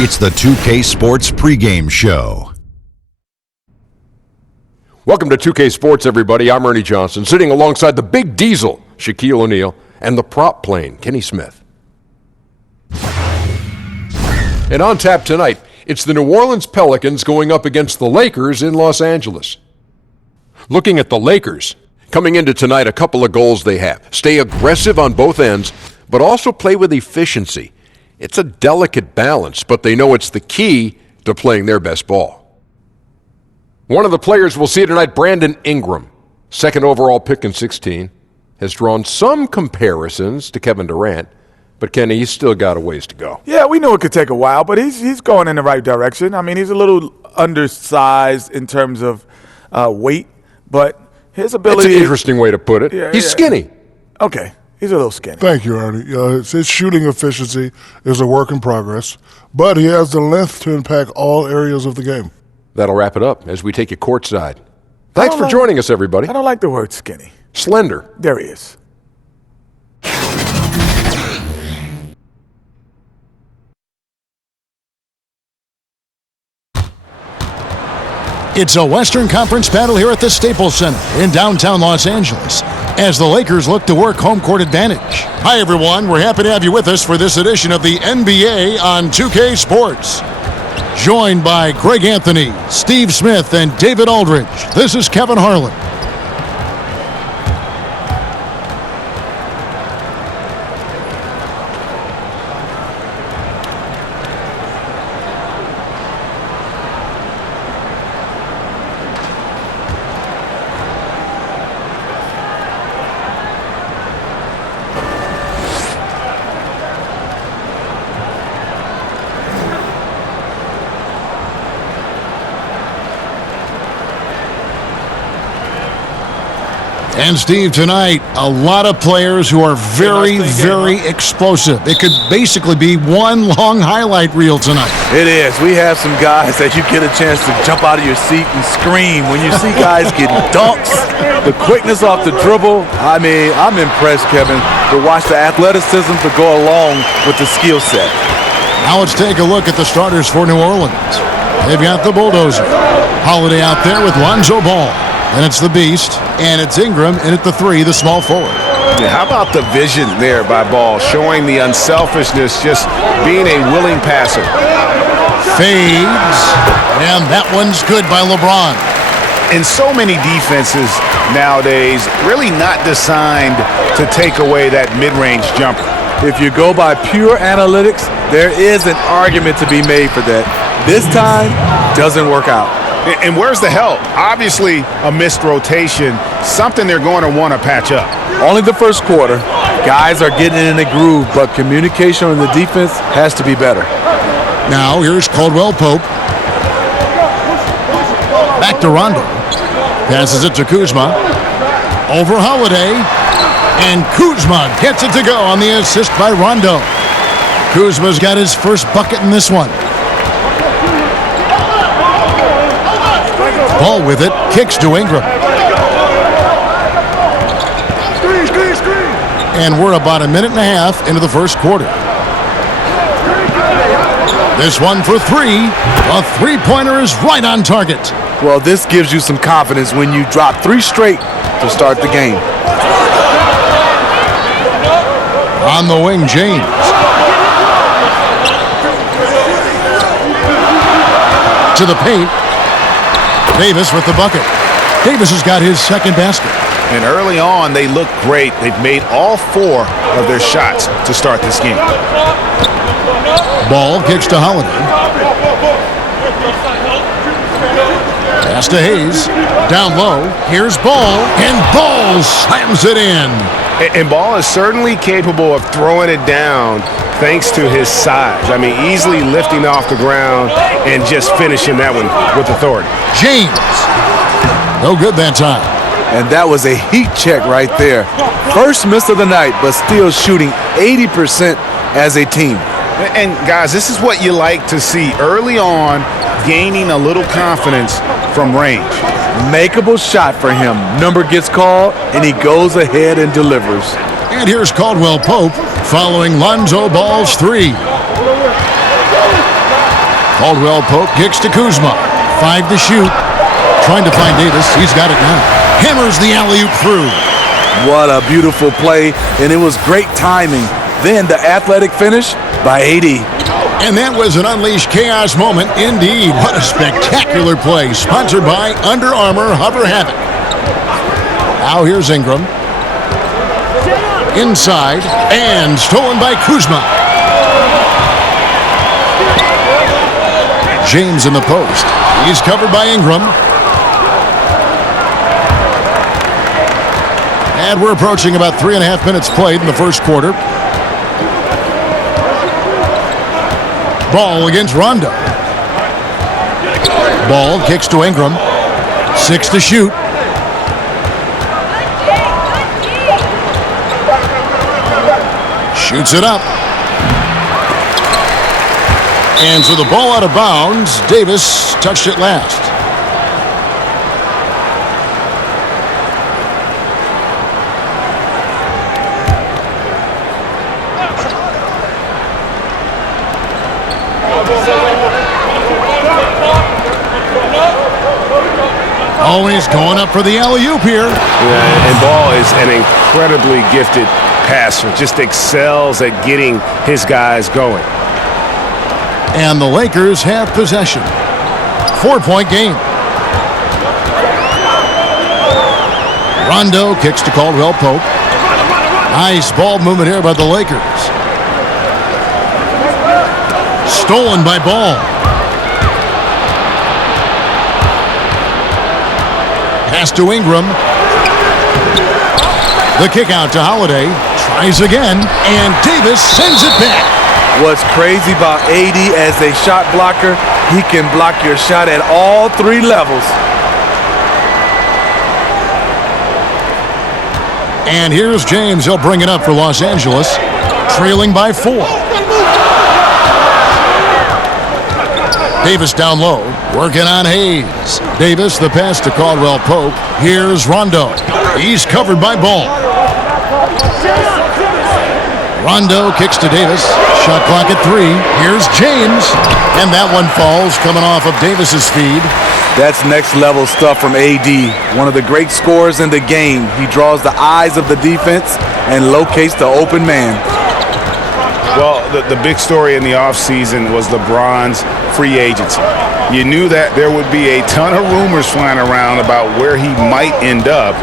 It's the 2K Sports pregame show. Welcome to 2K Sports, everybody. I'm Ernie Johnson, sitting alongside the big diesel, Shaquille O'Neal, and the prop plane, Kenny Smith. And on tap tonight, it's the New Orleans Pelicans going up against the Lakers in Los Angeles. Looking at the Lakers, coming into tonight, a couple of goals they have. Stay aggressive on both ends, but also play with efficiency. It's a delicate balance, but they know it's the key to playing their best ball. One of the players we'll see tonight, Brandon Ingram, second overall pick in 16, has drawn some comparisons to Kevin Durant, but Kenny, he's still got a ways to go. Yeah, we knew it could take a while, but he's going in the right direction. I mean, he's a little undersized in terms of weight, but his ability... It's an interesting way to put it. Yeah, he's skinny. Okay. He's a little skinny. Thank you, Ernie. His shooting efficiency is a work in progress, but he has the length to impact all areas of the game. That'll wrap it up as we take you courtside. Thanks for joining us, everybody. I don't like the word skinny. Slender. There he is. It's a Western Conference battle here at the Staples Center in downtown Los Angeles as the Lakers look to work home court advantage. Hi, everyone. We're happy to have you with us for this edition of the NBA on 2K Sports. Joined by Greg Anthony, Steve Smith, and David Aldridge, this is Kevin Harlan. And Steve, tonight, a lot of players who are very, very explosive. It could basically be one long highlight reel tonight. It is. We have some guys that you get a chance to jump out of your seat and scream when you see guys getting dunks, the quickness off the dribble. I mean, I'm impressed, Kevin, to watch the athleticism to go along with the skill set. Now let's take a look at the starters for New Orleans. They've got the bulldozer. Holiday out there with Lonzo Ball. And it's the Beast, and it's Ingram, and at the 3, the small forward. Yeah, how about the vision there by Ball, showing the unselfishness, just being a willing passer. Fades, and that one's good by LeBron. And so many defenses nowadays really not designed to take away that mid-range jumper. If you go by pure analytics, there is an argument to be made for that. This time, doesn't work out. And where's the help? Obviously, a missed rotation, something they're going to want to patch up. Only the first quarter. Guys are getting in a groove, but communication on the defense has to be better. Now, here's Caldwell Pope. Back to Rondo. Passes it to Kuzma. Over Holiday. And Kuzma gets it to go on the assist by Rondo. Kuzma's got his first bucket in this one. Ball with it, kicks to Ingram. And we're about a minute and a half into the first quarter. This one for 3. A three-pointer is right on target. Well, this gives you some confidence when you drop 3 straight to start the game. On the wing, James. To the paint. Davis with the bucket. Davis has got his second basket. And early on, they look great. They've made all 4 of their shots to start this game. Ball kicks to Holiday. Pass to Hayes. Down low. Here's Ball. And Ball slams it in. And Ball is certainly capable of throwing it down thanks to his size. I mean, easily lifting off the ground and just finishing that one with authority. James. No good that time. And that was a heat check right there. First miss of the night, but still shooting 80% as a team. And guys, this is what you like to see early on, gaining a little confidence from range. Makeable shot for him. Number gets called, and he goes ahead and delivers. And here's Caldwell Pope following Lonzo Ball's 3. Caldwell Pope kicks to Kuzma. 5 to shoot. Trying to find Davis. He's got it now. Hammers the alley-oop through. What a beautiful play, and it was great timing. Then the athletic finish by AD. And that was an unleashed chaos moment indeed. What a spectacular play. Sponsored by Under Armour Hover Havoc. Now here's Ingram. Inside and stolen by Kuzma. James in the post. He's covered by Ingram. And we're approaching about 3.5 minutes played in the first quarter. Ball against Rondo. Ball kicks to Ingram. 6 to shoot. Shoots it up. And so the ball out of bounds. Davis touched it last. Always going up for the alley-oop here. Yeah, and Ball is an incredibly gifted passer. Just excels at getting his guys going. And the Lakers have possession. 4-point game. Rondo kicks to Caldwell Pope. Nice ball movement here by the Lakers. Stolen by Ball. Pass to Ingram. The kick out to Holiday. Tries again, and Davis sends it back. What's crazy about AD as a shot blocker, he can block your shot at all 3 levels. And here's James. He'll bring it up for Los Angeles, trailing by 4. Davis down low, working on Hayes. Davis, the pass to Caldwell Pope. Here's Rondo. He's covered by Ball. Rondo kicks to Davis. Shot clock at 3. Here's James. And that one falls, coming off of Davis's feed. That's next level stuff from AD. One of the great scorers in the game. He draws the eyes of the defense and locates the open man. Well, the big story in the offseason was LeBron's free agency. You knew that there would be a ton of rumors flying around about where he might end up.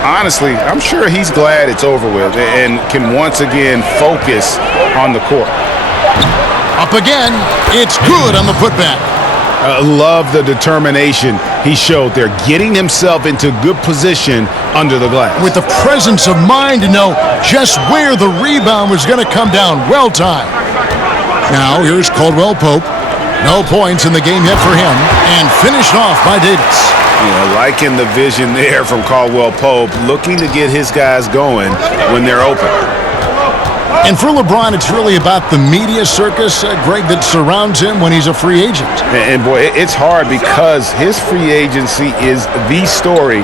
Honestly, I'm sure he's glad it's over with and can once again focus on the court. Up again. It's good on the putback. Love the determination he showed there, getting himself into good position under the glass. With the presence of mind to know just where the rebound was going to come down. Well timed. Now here's Caldwell Pope. No points in the game yet for him. And finished off by Davis. Yeah, liking the vision there from Caldwell Pope, looking to get his guys going when they're open. And for LeBron, it's really about the media circus, Greg, that surrounds him when he's a free agent. And boy, it's hard because his free agency is the story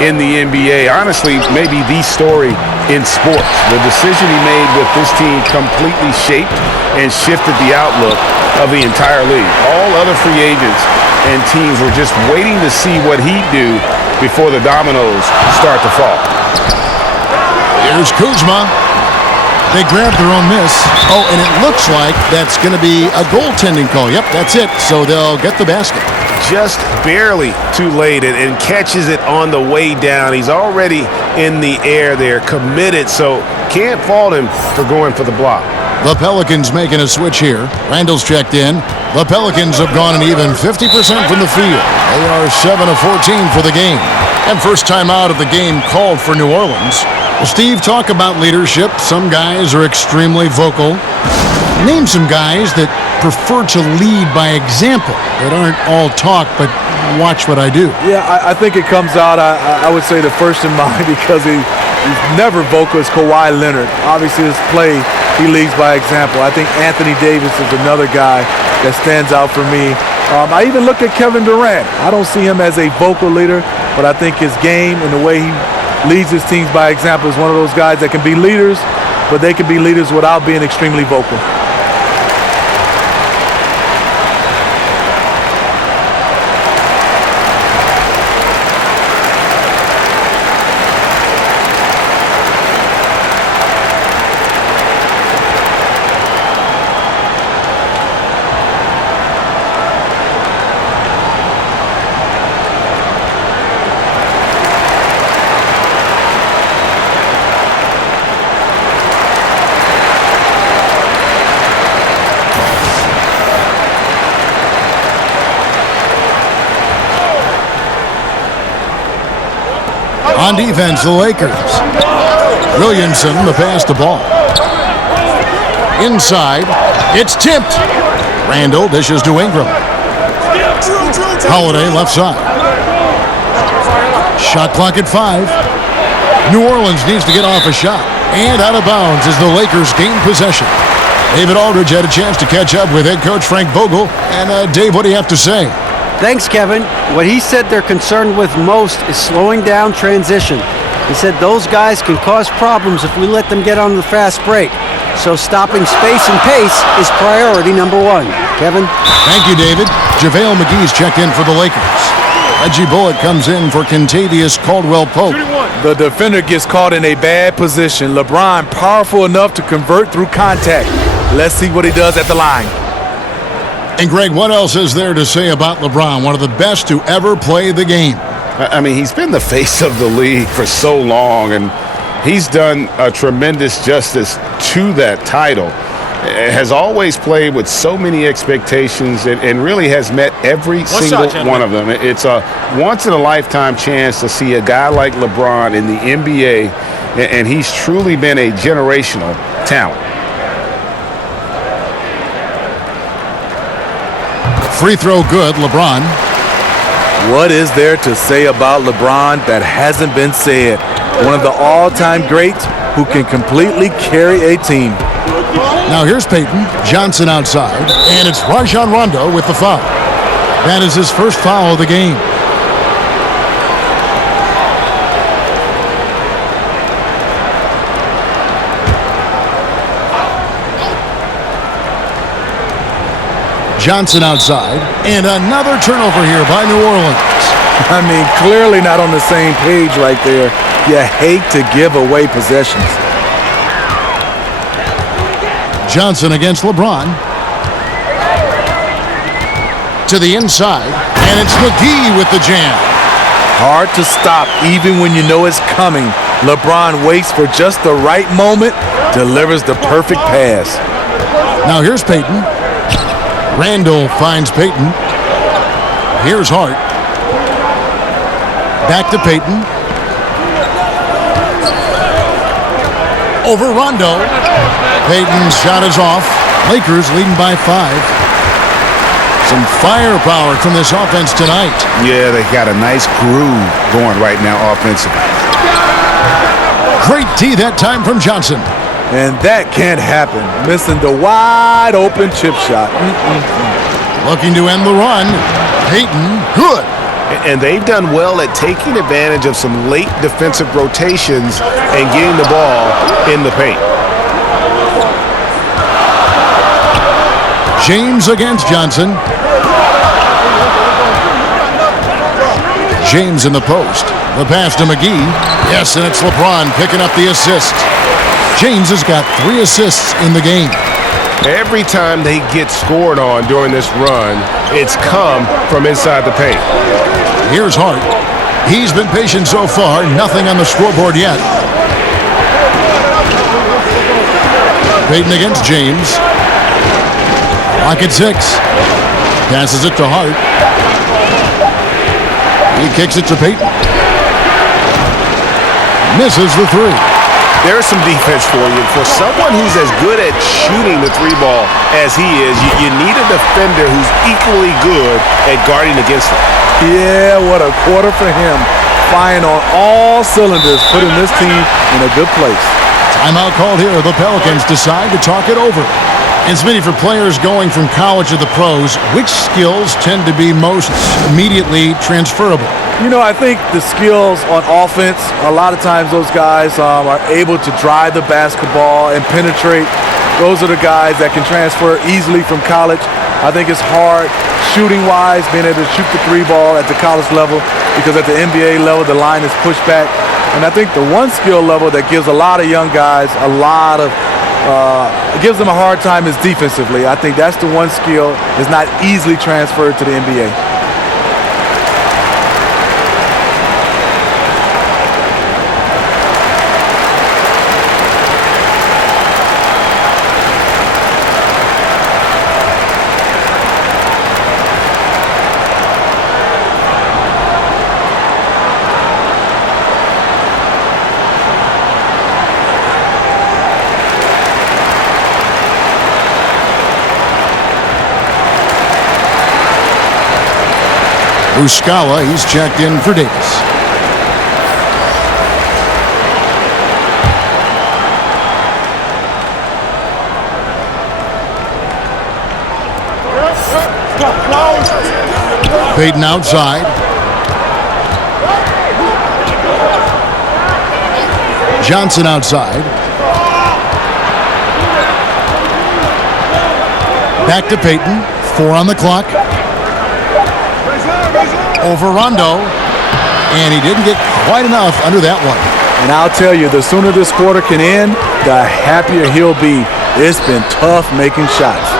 in the NBA. Honestly, maybe the story in sports. The decision he made with this team completely shaped and shifted the outlook of the entire league. All other free agents and teams were just waiting to see what he'd do before the dominoes start to fall. Here's Kuzma. They grabbed their own miss. Oh, and it looks like that's going to be a goaltending call. Yep, that's it. So they'll get the basket. Just barely too late and catches it on the way down. He's already in the air there, committed, so can't fault him for going for the block. The Pelicans making a switch here. Randall's checked in. The Pelicans have gone an even 50% from the field. They are 7 of 14 for the game. And first time out of the game called for New Orleans. Well, Steve, talk about leadership. Some guys are extremely vocal. Name some guys that prefer to lead by example, that aren't all talk, but watch what I do. Yeah, I think it comes out, I would say the first in mind because he's never vocal is Kawhi Leonard. Obviously, his play, he leads by example. I think Anthony Davis is another guy that stands out for me. I even look at Kevin Durant. I don't see him as a vocal leader, but I think his game and the way he leads his teams by example is one of those guys that can be leaders, but they can be leaders without being extremely vocal. On defense, the Lakers. Williamson, the pass to ball. Inside, it's tipped. Randall dishes to Ingram. Holiday left side. Shot clock at 5. New Orleans needs to get off a shot. And out of bounds as the Lakers gain possession. David Aldridge had a chance to catch up with head coach Frank Vogel. And Dave, what do you have to say? Thanks, Kevin. What he said they're concerned with most is slowing down transition. He said those guys can cause problems if we let them get on the fast break. So stopping space and pace is priority number 1. Kevin? Thank you, David. JaVale McGee's checked in for the Lakers. Reggie Bullock comes in for Kentavious Caldwell-Pope. The defender gets caught in a bad position. LeBron powerful enough to convert through contact. Let's see what he does at the line. And Greg, what else is there to say about LeBron? One of the best to ever play the game. I mean, he's been the face of the league for so long, and he's done a tremendous justice to that title. Has always played with so many expectations and really has met every single one of them. It's a once-in-a-lifetime chance to see a guy like LeBron in the NBA, and he's truly been a generational talent. Free throw good, LeBron. What is there to say about LeBron that hasn't been said? One of the all-time greats who can completely carry a team. Now here's Peyton. Johnson outside. And it's Rajon Rondo with the foul. That is his first foul of the game. Johnson outside. And another turnover here by New Orleans. I mean, clearly not on the same page right there. You hate to give away possessions. Johnson against LeBron. To the inside. And it's McGee with the jam. Hard to stop even when you know it's coming. LeBron waits for just the right moment, delivers the perfect pass. Now here's Peyton. Randall finds Peyton. Here's Hart. Back to Peyton. Over Rondo. Peyton's shot is off. Lakers leading by 5. Some firepower from this offense tonight. Yeah, they got a nice groove going right now offensively. Great D that time from Johnson. And that can't happen. Missing the wide open chip shot. Looking to end the run. Peyton, good. And they've done well at taking advantage of some late defensive rotations and getting the ball in the paint. James against Johnson. James in the post. The pass to McGee. Yes, and it's LeBron picking up the assist. James has got 3 assists in the game. Every time they get scored on during this run, it's come from inside the paint. Here's Hart. He's been patient so far. Nothing on the scoreboard yet. Peyton against James. Clock at 6. Passes it to Hart. He kicks it to Peyton. Misses the 3. There's some defense for you. For someone who's as good at shooting the 3-ball as he is, you need a defender who's equally good at guarding against him. Yeah, what a quarter for him. Firing on all cylinders, putting this team in a good place. Timeout called here. The Pelicans decide to talk it over. And Smitty, for players going from college to the pros, which skills tend to be most immediately transferable? You know, I think the skills on offense, a lot of times those guys are able to drive the basketball and penetrate. Those are the guys that can transfer easily from college. I think it's hard shooting-wise, being able to shoot the 3-ball at the college level, because at the NBA level, the line is pushed back. And I think the one skill level that gives a lot of young guys it gives them a hard time is defensively. I think that's the one skill that's not easily transferred to the NBA. Muscala, he's checked in for Davis. Payton outside. Johnson outside. Back to Payton. 4 on the clock. Over Rondo. And he didn't get quite enough under that one. And I'll tell you, the sooner this quarter can end, the happier he'll be. It's been tough making shots.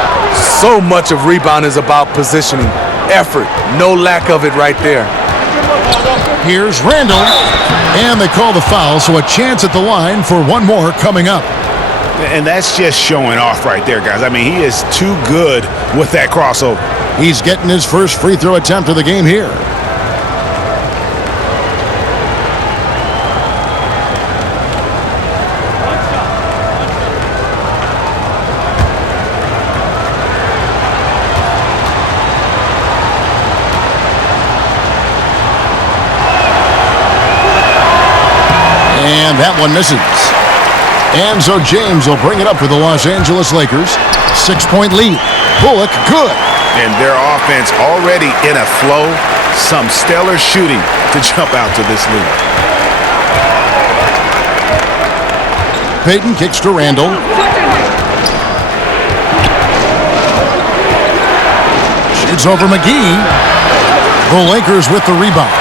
So much of rebound is about positioning. Effort, no lack of it right there. Here's Randall, and they call the foul, so a chance at the line for one more coming up. And that's just showing off right there, guys. I mean, he is too good with that crossover. He's getting his first free throw attempt of the game here. And that one misses. And so James will bring it up for the Los Angeles Lakers. 6-point lead. Bullock, good. And their offense already in a flow. Some stellar shooting to jump out to this lead. Payton kicks to Randall. Shoots over McGee. The Lakers with the rebound.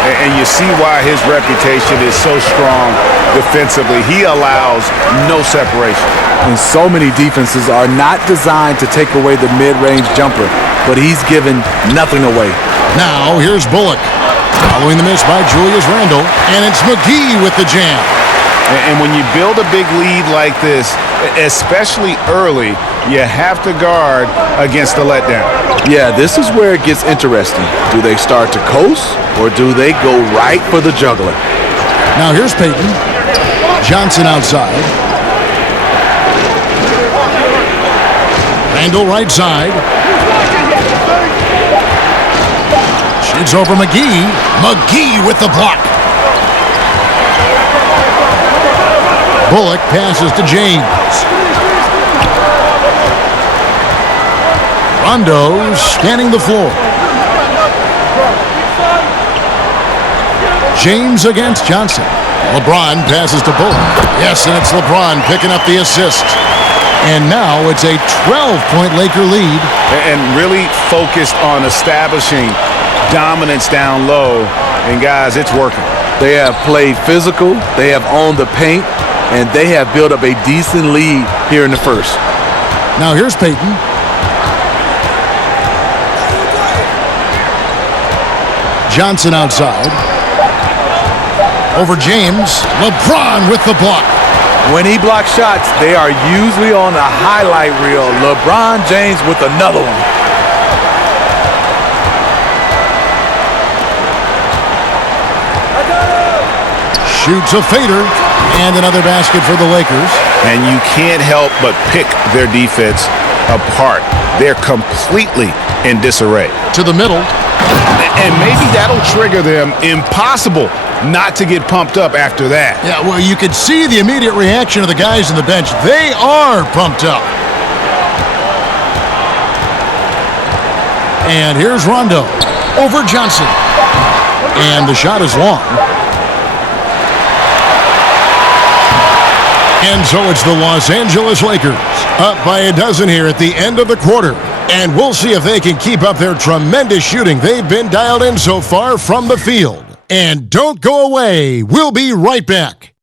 And you see why his reputation is so strong defensively. He allows no separation. And so many defenses are not designed to take away the mid-range jumper, but he's given nothing away. Now here's Bullock. Following the miss by Julius Randle, and it's McGee with the jam. And when you build a big lead like this, especially early, you have to guard against the letdown. Yeah, this is where it gets interesting. Do they start to coast, or do they go right for the juggler? Now here's Payton. Johnson outside. Randall right side. Shoots over McGee. McGee with the block. Bullock passes to James. Rondo scanning the floor. James against Johnson. LeBron passes to Bullock. Yes, and it's LeBron picking up the assist. And now it's a 12-point Laker lead. And really focused on establishing dominance down low. And guys, it's working. They have played physical. They have owned the paint. And they have built up a decent lead here in the first. Now here's Payton. Johnson outside. Over James. LeBron with the block. When he blocks shots, they are usually on the highlight reel. LeBron James with another one. Shoots a fader. And another basket for the Lakers. And you can't help but pick their defense apart. They're completely in disarray. To the middle. And maybe that'll trigger them. Impossible not to get pumped up after that. Yeah, well, you could see the immediate reaction of the guys on the bench. They are pumped up. And here's Rondo over Johnson. And the shot is long. And so it's the Los Angeles Lakers up by a dozen here at the end of the quarter. And we'll see if they can keep up their tremendous shooting they've been dialed in so far from the field. And don't go away. We'll be right back.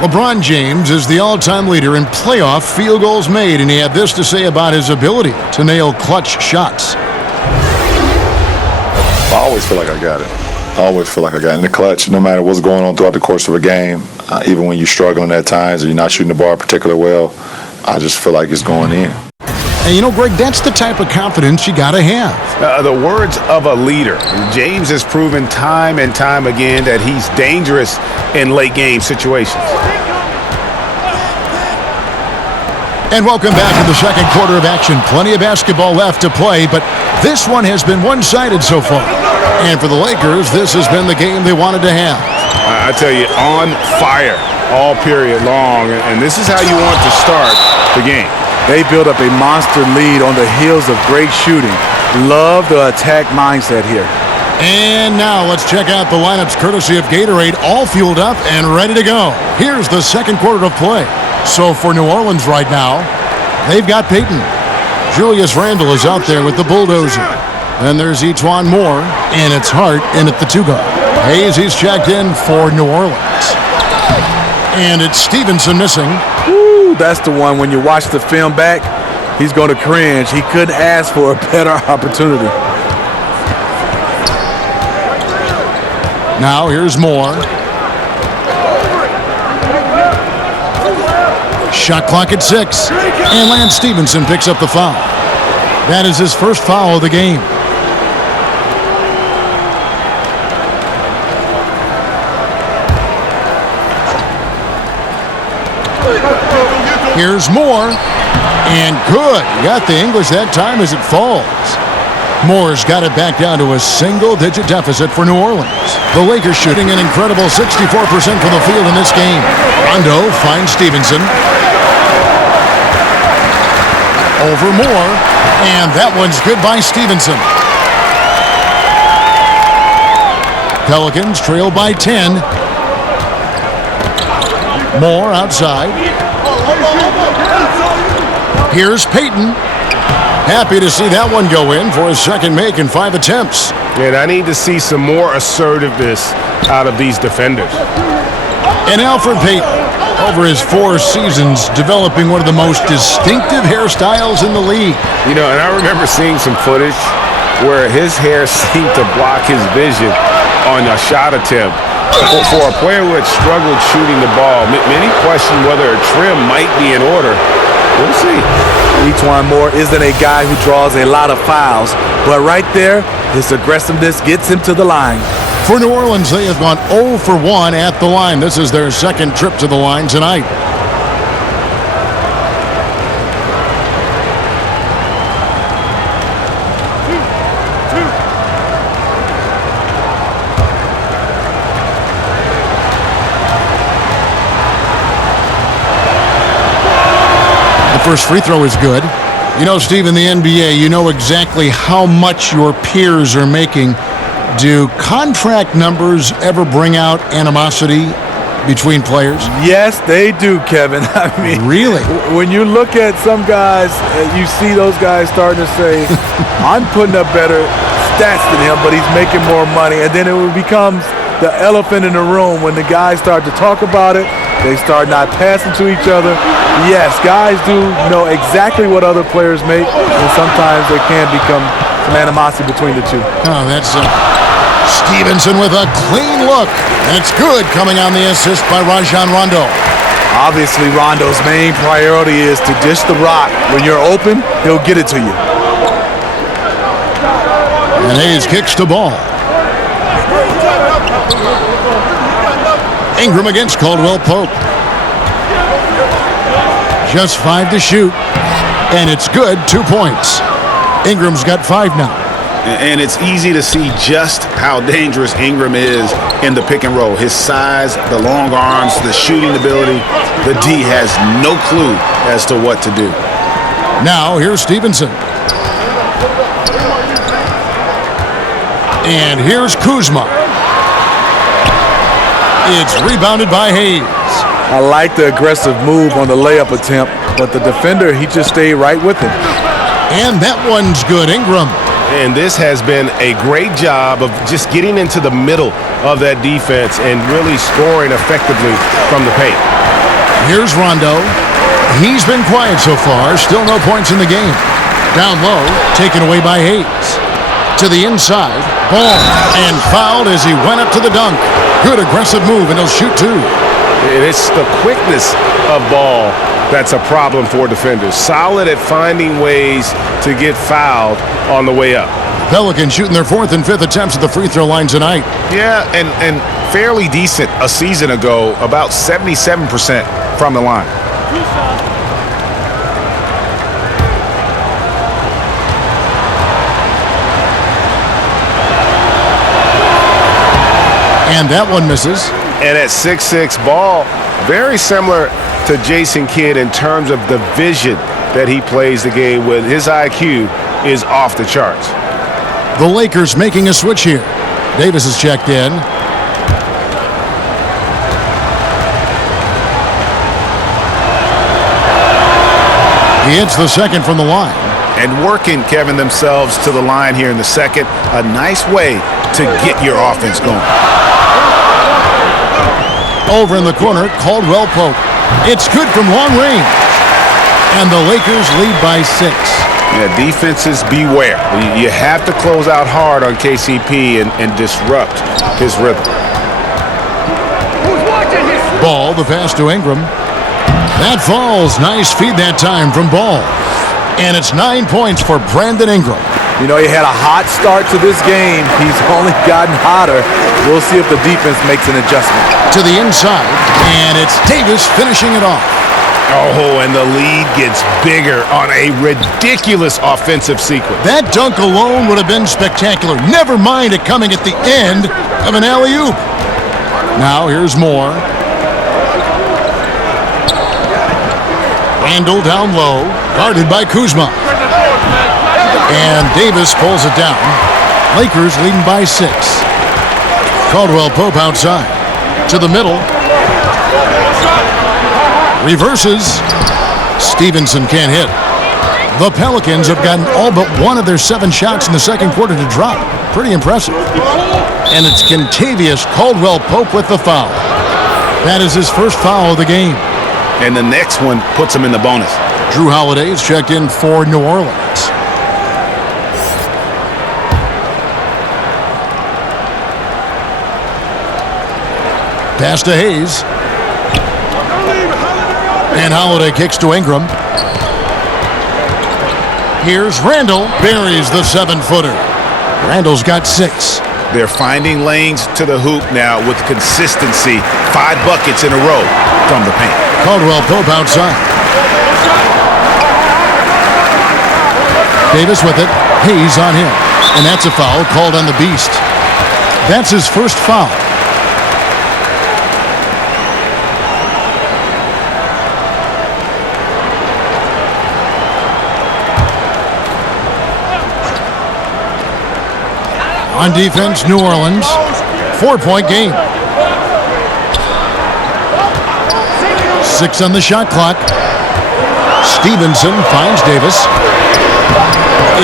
LeBron James is the all-time leader in playoff field goals made, and he had this to say about his ability to nail clutch shots. I always feel like I got it. I always feel like I got it in the clutch, no matter what's going on throughout the course of a game. Even when you're struggling at times or you're not shooting the ball particularly well, I just feel like it's going in. And you know, Greg, that's the type of confidence you got to have. The words of a leader. James has proven time and time again that he's dangerous in late game situations. And welcome back to the second quarter of action. Plenty of basketball left to play, but this one has been one-sided so far. And for the Lakers, this has been the game they wanted to have. I tell you, on fire all period long, and this is how you want to start the game. They built up a monster lead on the heels of great shooting. Love the attack mindset here. And now let's check out the lineups courtesy of Gatorade, all fueled up and ready to go. Here's the second quarter of play. So for New Orleans right now, they've got Payton. Julius Randle is out there with the bulldozer. Then there's Etuan Moore, and it's Hart in at the 2-guard. Hayes, he's checked in for New Orleans. And it's Stevenson missing. Woo, that's the one when you watch the film back, he's going to cringe. He couldn't ask for a better opportunity. Now here's Moore. Shot clock at 6. And Lance Stevenson picks up the foul. That is his first foul of the game. Here's Moore. And good. Got the English that time as it falls. Moore's got it back down to a single-digit deficit for New Orleans. The Lakers shooting an incredible 64% from the field in this game. Rondo finds Stevenson. Over Moore. And that one's good by Stevenson. Pelicans trail by 10. Moore outside. Here's Payton. Happy to see that one go in for his second make in 5 attempts. And I need to see some more assertiveness out of these defenders. And Alfred Payton, over his 4 seasons, developing one of the most distinctive hairstyles in the league. You know, and I remember seeing some footage where his hair seemed to block his vision on a shot attempt. For a player who had struggled shooting the ball, many question whether a trim might be in order. We'll see. Etuan Moore isn't a guy who draws a lot of fouls, but right there, his aggressiveness gets him to the line. For New Orleans, they have gone 0 for 1 at the line. This is their second trip to the line tonight. First free throw is good. You know, Steve, in the NBA, you know exactly how much your peers are making. Do contract numbers ever bring out animosity between players? Yes, they do, Kevin. I mean, really? When you look at some guys, you see those guys starting to say, I'm putting up better stats than him, but he's making more money. And then it becomes the elephant in the room when the guys start to talk about it. They start not passing to each other. Yes, guys do know exactly what other players make, and sometimes there can become some animosity between the two. Oh, that's Stevenson with a clean look, and it's good coming on the assist by Rajon Rondo. Obviously, Rondo's main priority is to dish the rock. When you're open, he'll get it to you. And Hayes kicks the ball. Ingram against Caldwell Pope. Just 5 to shoot, and it's good, 2 points. Ingram's got 5 now. And it's easy to see just how dangerous Ingram is in the pick and roll. His size, the long arms, the shooting ability. The D has no clue as to what to do. Now here's Stevenson. And here's Kuzma. It's rebounded by Hayes. I like the aggressive move on the layup attempt, but the defender, he just stayed right with him. And that one's good, Ingram. And this has been a great job of just getting into the middle of that defense and really scoring effectively from the paint. Here's Rondo. He's been quiet so far. Still no points in the game. Down low, taken away by Hayes. To the inside, ball, and fouled as he went up to the dunk. Good aggressive move, and he'll shoot 2. It's the quickness of Ball that's a problem for defenders. Solid at finding ways to get fouled on the way up. Pelicans shooting their 4th and 5th attempts at the free throw line tonight. Yeah, and fairly decent a season ago, about 77% from the line. And that one misses. And at 6'6", Ball, very similar to Jason Kidd in terms of the vision that he plays the game with. His IQ is off the charts. The Lakers making a switch here. Davis is checked in. He hits the second from the line. And working, Kevin, themselves to the line here in the second. A nice way to get your offense going. Over in the corner, Caldwell Pope. It's good from long range. And the Lakers lead by 6. Yeah, defenses beware. You have to close out hard on KCP and disrupt his rhythm. Ball, the pass to Ingram. That falls. Nice feed that time from Ball. And it's 9 points for Brandon Ingram. You know, he had a hot start to this game. He's only gotten hotter. We'll see if the defense makes an adjustment. To the inside, and it's Davis finishing it off. Oh, and the lead gets bigger on a ridiculous offensive sequence. That dunk alone would have been spectacular. Never mind it coming at the end of an alley-oop. Now here's more. Randall down low, guarded by Kuzma. And Davis pulls it down. Lakers leading by 6. Caldwell Pope outside. To the middle. Reverses. Stevenson can't hit. The Pelicans have gotten all but one of their 7 shots in the second quarter to drop. Pretty impressive. And it's Kentavious Caldwell Pope with the foul. That is his first foul of the game. And the next one puts him in the bonus. Drew Holiday is checked in for New Orleans. Pass to Hayes. And Holiday kicks to Ingram. Here's Randall. Buries the 7-footer. Randall's got 6. They're finding lanes to the hoop now with consistency. 5 buckets in a row from the paint. Caldwell Pope outside. Davis with it. Hayes on him. And that's a foul called on the Beast. That's his first foul. On defense, New Orleans. 4-point game. 6 on the shot clock. Stevenson finds Davis.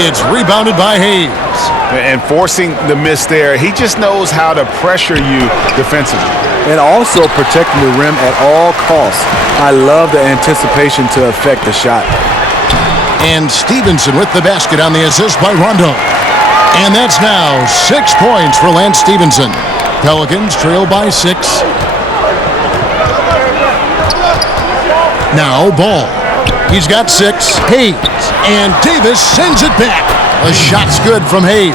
It's rebounded by Hayes. And forcing the miss there, he just knows how to pressure you defensively. And also protecting the rim at all costs. I love the anticipation to affect the shot. And Stevenson with the basket on the assist by Rondo. And that's now 6 points for Lance Stevenson. Pelicans trail by 6. Now Ball. He's got 6. Hayes. And Davis sends it back. The shot's good from Hayes.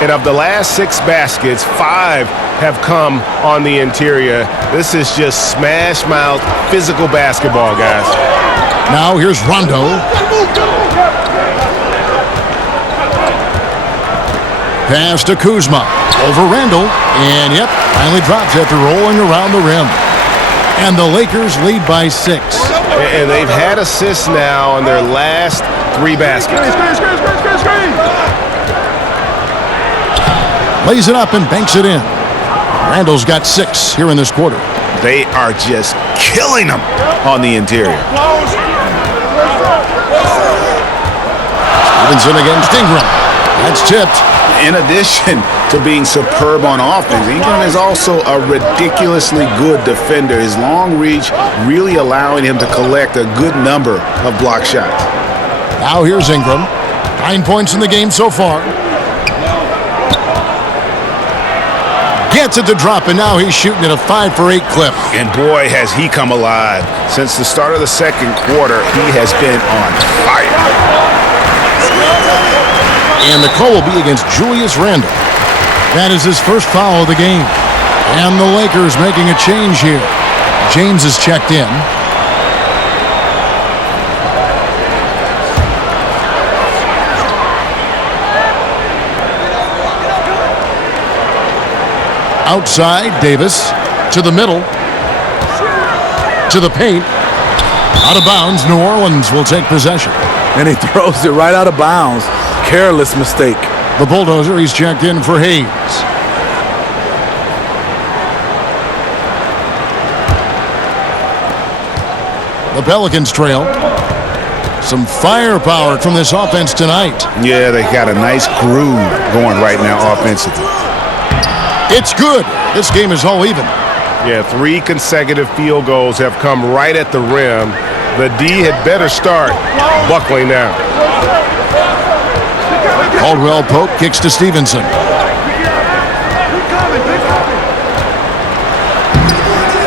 And of the last 6 baskets, 5 have come on the interior. This is just smash mouth physical basketball, guys. Now here's Rondo. Pass to Kuzma. Over Randall. And yep, finally drops after rolling around the rim. And the Lakers lead by 6. And they've had assists now on their last 3 baskets. Lays it up and banks it in. Randall's got 6 here in this quarter. They are just killing them on the interior. Stevenson against Ingram. That's tipped. In addition to being superb on offense, Ingram is also a ridiculously good defender. His long reach really allowing him to collect a good number of block shots. Now here's Ingram. 9 points in the game so far. Gets it to drop, and now he's shooting at a 5 for 8 clip. And boy, has he come alive. Since the start of the second quarter, he has been on fire. And the call will be against Julius Randle. That is his first foul of the game. And the Lakers making a change here. James is checked in. Outside, Davis to the middle, to the paint, out of bounds. New Orleans will take possession. And he throws it right out of bounds. Careless mistake. The bulldozer, he's checked in for Hayes. The Pelicans trail. Some firepower from this offense tonight. Yeah, they got a nice groove going right now offensively. It's good. This game is all even. Yeah, 3 consecutive field goals have come right at the rim. The D had better start buckling down. Caldwell Pope kicks to Stevenson.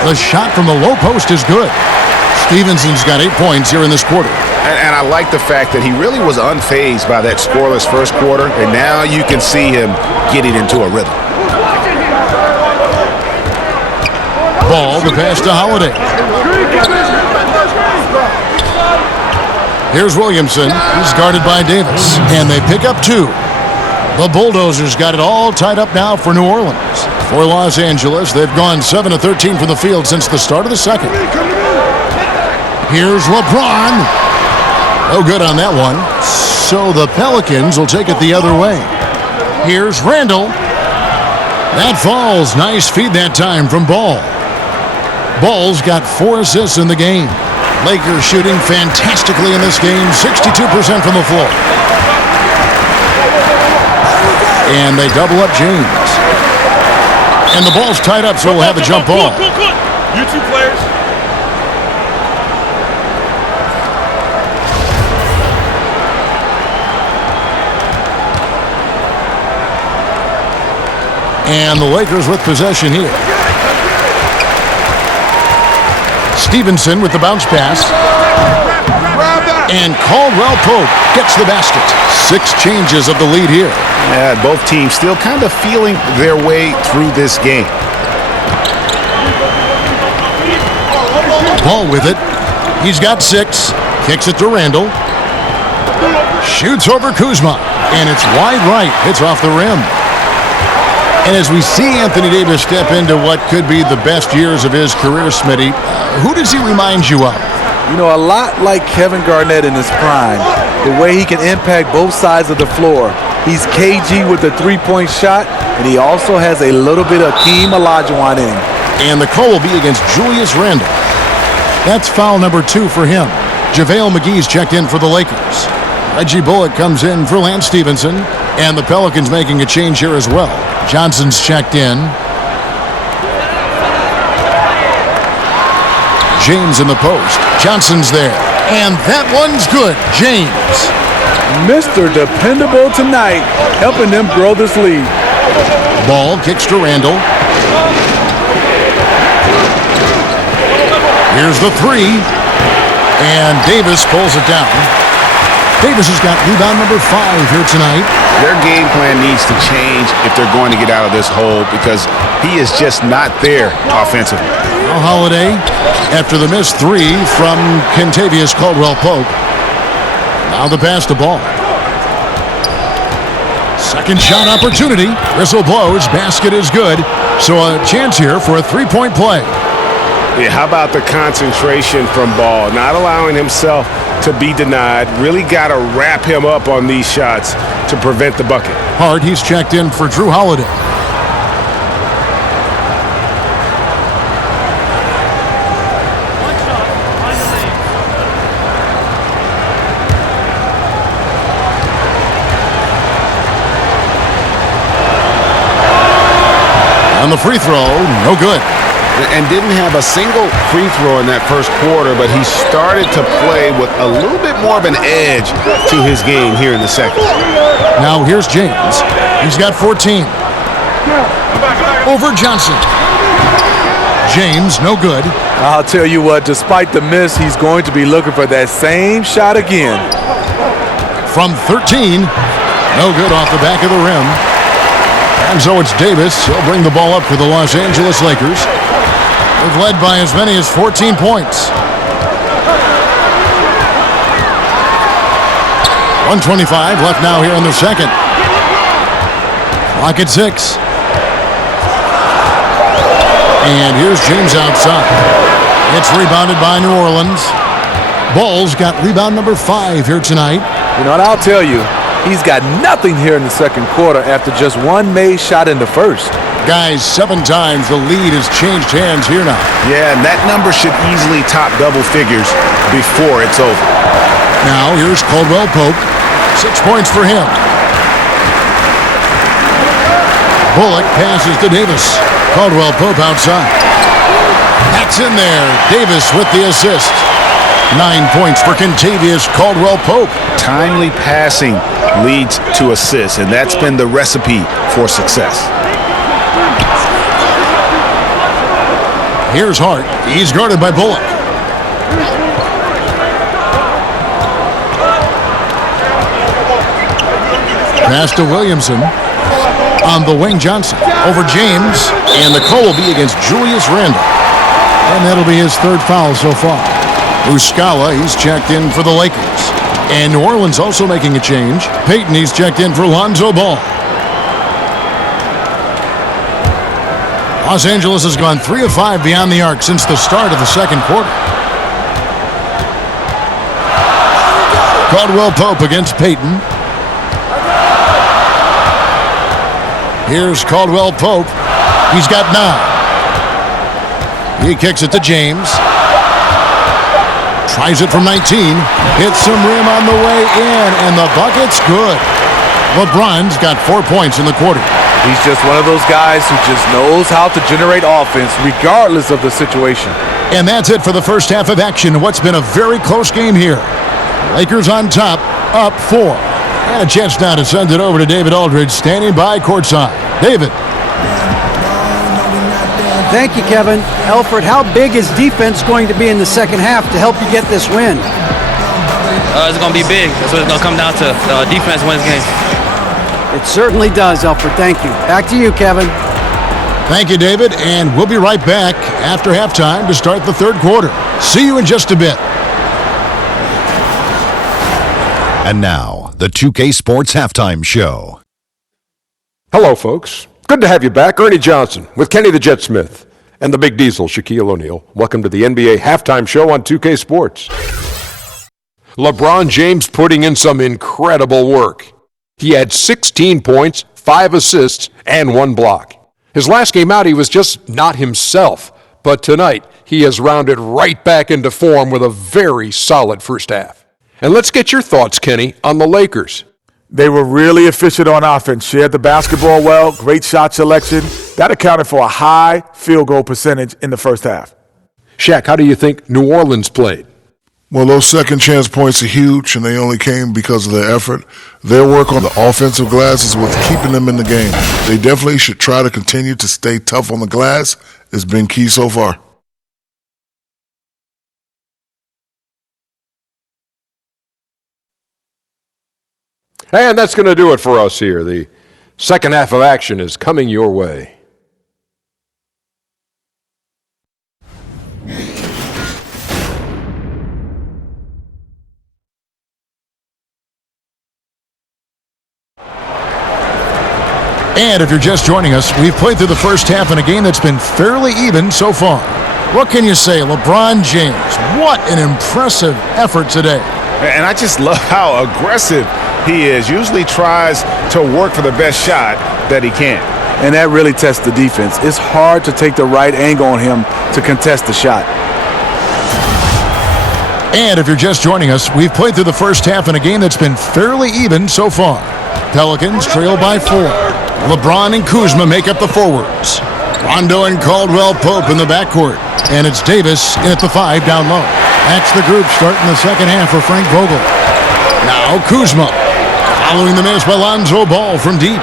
The shot from the low post is good. Stevenson's got 8 points here in this quarter. And I like the fact that he really was unfazed by that scoreless first quarter, and now you can see him getting into a rhythm. Ball, the pass to Holiday. Here's Williamson. He's guarded by Davis. And they pick up 2. The Bulldozers got it all tied up now for New Orleans. For Los Angeles, they've gone 7 of 13 from the field since the start of the second. Here's LeBron. No good on that one. So the Pelicans will take it the other way. Here's Randle. That falls. Nice feed that time from Ball. Ball's got 4 assists in the game. Lakers shooting fantastically in this game, 62% from the floor. And they double up James. And the ball's tied up, so we'll have a jump ball. You 2 players. And the Lakers with possession here. Stevenson with the bounce pass. And Caldwell Pope gets the basket. 6 changes of the lead here. Yeah, both teams still kind of feeling their way through this game. Ball with it. He's got 6. Kicks it to Randle. Shoots over Kuzma. And it's wide right. It's off the rim. And as we see Anthony Davis step into what could be the best years of his career, Smitty, who does he remind you of? You know, a lot like Kevin Garnett in his prime. The way he can impact both sides of the floor. He's KG with the 3-point shot, and he also has a little bit of Hakeem Olajuwon in him. And the call will be against Julius Randle. That's foul number 2 for him. JaVale McGee's checked in for the Lakers. Reggie Bullock comes in for Lance Stevenson. And the Pelicans making a change here as well. Johnson's checked in. James in the post. Johnson's there. And that one's good. James. Mr. Dependable tonight, helping them grow this lead. Ball kicks to Randle. Here's the 3. And Davis pulls it down. Davis has got rebound number 5 here tonight. Their game plan needs to change if they're going to get out of this hole because he is just not there offensively. Now Holiday, after the missed 3 from Kentavious Caldwell-Pope. Now the pass to Ball. Second shot opportunity. Whistle blows. Basket is good. So a chance here for a 3-point play. Yeah, how about the concentration from Ball? Not allowing himself to be denied. Really got to wrap him up on these shots to prevent the bucket. Hard, he's checked in for Drew Holiday. On the free throw, no good. And didn't have a single free throw in that first quarter, but he started to play with a little bit more of an edge to his game here in the second. Now here's James. He's got 14. over Johnson. James, no good. I'll tell you what, despite the miss, he's going to be looking for that same shot again. From 13, no good off the back of the rim. And so it's Davis. He'll bring the ball up for the Los Angeles Lakers. They've led by as many as 14 points. 1:25 left now here in the second. Clock at 6. And here's James outside. It's rebounded by New Orleans. Bulls got rebound number 5 here tonight. You know what, I'll tell you, he's got nothing here in the second quarter after just one made shot in the first. Guys, 7 times the lead has changed hands here now. Yeah, and that number should easily top double figures before it's over. Now here's Caldwell Pope. 6 points for him. Bullock passes to Davis. Caldwell Pope outside. That's in there. Davis with the assist. 9 points for Kentavious Caldwell Pope. Timely passing leads to assists, and that's been the recipe for success. Here's Hart. He's guarded by Bullock. Pass to Williamson. On the wing, Johnson. Over James. And the call will be against Julius Randle. And that'll be his 3rd foul so far. Muscala, he's checked in for the Lakers. And New Orleans also making a change. Payton, he's checked in for Lonzo Ball. Los Angeles has gone 3 of 5 beyond the arc since the start of the second quarter. Caldwell Pope against Payton. Here's Caldwell Pope. He's got 9. He kicks it to James. Tries it from 19. Hits some rim on the way in, and the bucket's good. LeBron's got 4 points in the quarter. He's just one of those guys who just knows how to generate offense regardless of the situation. And that's it for the first half of action. What's been a very close game here. Lakers on top, up 4. And a chance now to send it over to David Aldridge, standing by courtside. David. Thank you, Kevin. Alfred, how big is defense going to be in the second half to help you get this win? It's going to be big. That's what it's going to come down to. Defense wins games. It certainly does, Alfred. Thank you. Back to you, Kevin. Thank you, David. And we'll be right back after halftime to start the third quarter. See you in just a bit. And now, the 2K Sports Halftime Show. Hello, folks. Good to have you back. Ernie Johnson with Kenny the Jet Smith and the Big Diesel, Shaquille O'Neal. Welcome to the NBA Halftime Show on 2K Sports. LeBron James putting in some incredible work. He had 16 points, 5 assists, and 1 block. His last game out, he was just not himself. But tonight, he has rounded right back into form with a very solid first half. And let's get your thoughts, Kenny, on the Lakers. They were really efficient on offense, shared the basketball well, great shot selection. That accounted for a high field goal percentage in the first half. Shaq, how do you think New Orleans played? Well, those second chance points are huge, and they only came because of their effort. Their work on the offensive glass is what's keeping them in the game. They definitely should try to continue to stay tough on the glass. It's been key so far. And that's going to do it for us here. The second half of action is coming your way. And if you're just joining us, we've played through the first half in a game that's been fairly even so far. What can you say? LeBron James, what an impressive effort today. And I just love how aggressive he is. Usually tries to work for the best shot that he can. And that really tests the defense. It's hard to take the right angle on him to contest the shot. And if you're just joining us, we've played through the first half in a game that's been fairly even so far. Pelicans trail by 4. LeBron and Kuzma make up the forwards. Rondo and Caldwell Pope in the backcourt. And it's Davis in at the 5 down low. That's the group starting the second half for Frank Vogel. Now Kuzma, following the miss by Lonzo Ball from deep.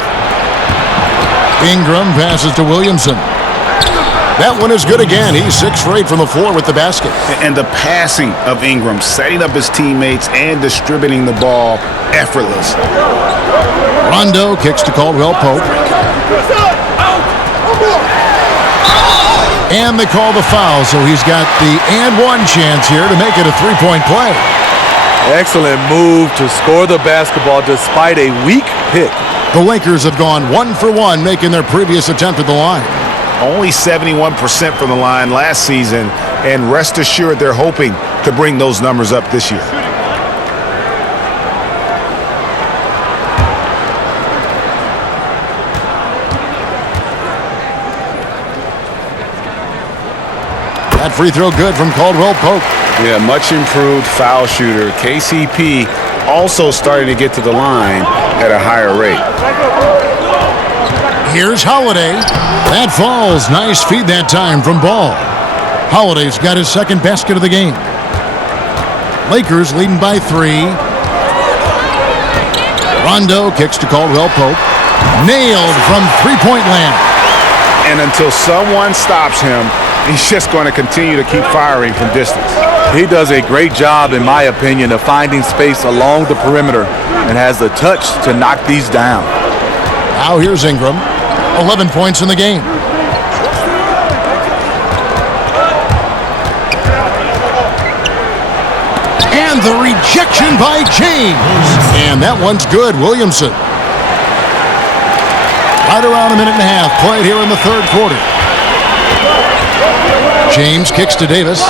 Ingram passes to Williamson. That one is good again. He's 6 for 8 from the floor with the basket. And the passing of Ingram, setting up his teammates and distributing the ball, effortless. Rondo kicks to Caldwell Pope. And they call the foul, so he's got the and one chance here to make it a three-point play. Excellent move to score the basketball despite a weak pick. The Lakers have gone 1 for 1, making their previous attempt at the line. Only 71% from the line last season, and rest assured they're hoping to bring those numbers up this year. That free throw good from Caldwell Pope. Yeah, much improved foul shooter. KCP also starting to get to the line at a higher rate. Here's Holiday. That falls. Nice feed that time from Ball. Holiday's got his second basket of the game. Lakers leading by 3. Rondo kicks to Caldwell Pope. Nailed from three-point land. And until someone stops him, he's just going to continue to keep firing from distance. He does a great job, in my opinion, of finding space along the perimeter and has the touch to knock these down. Now here's Ingram. 11 points in the game. And the rejection by James. And that one's good. Williamson. Right around a minute and a half played here in the third quarter. James kicks to Davis.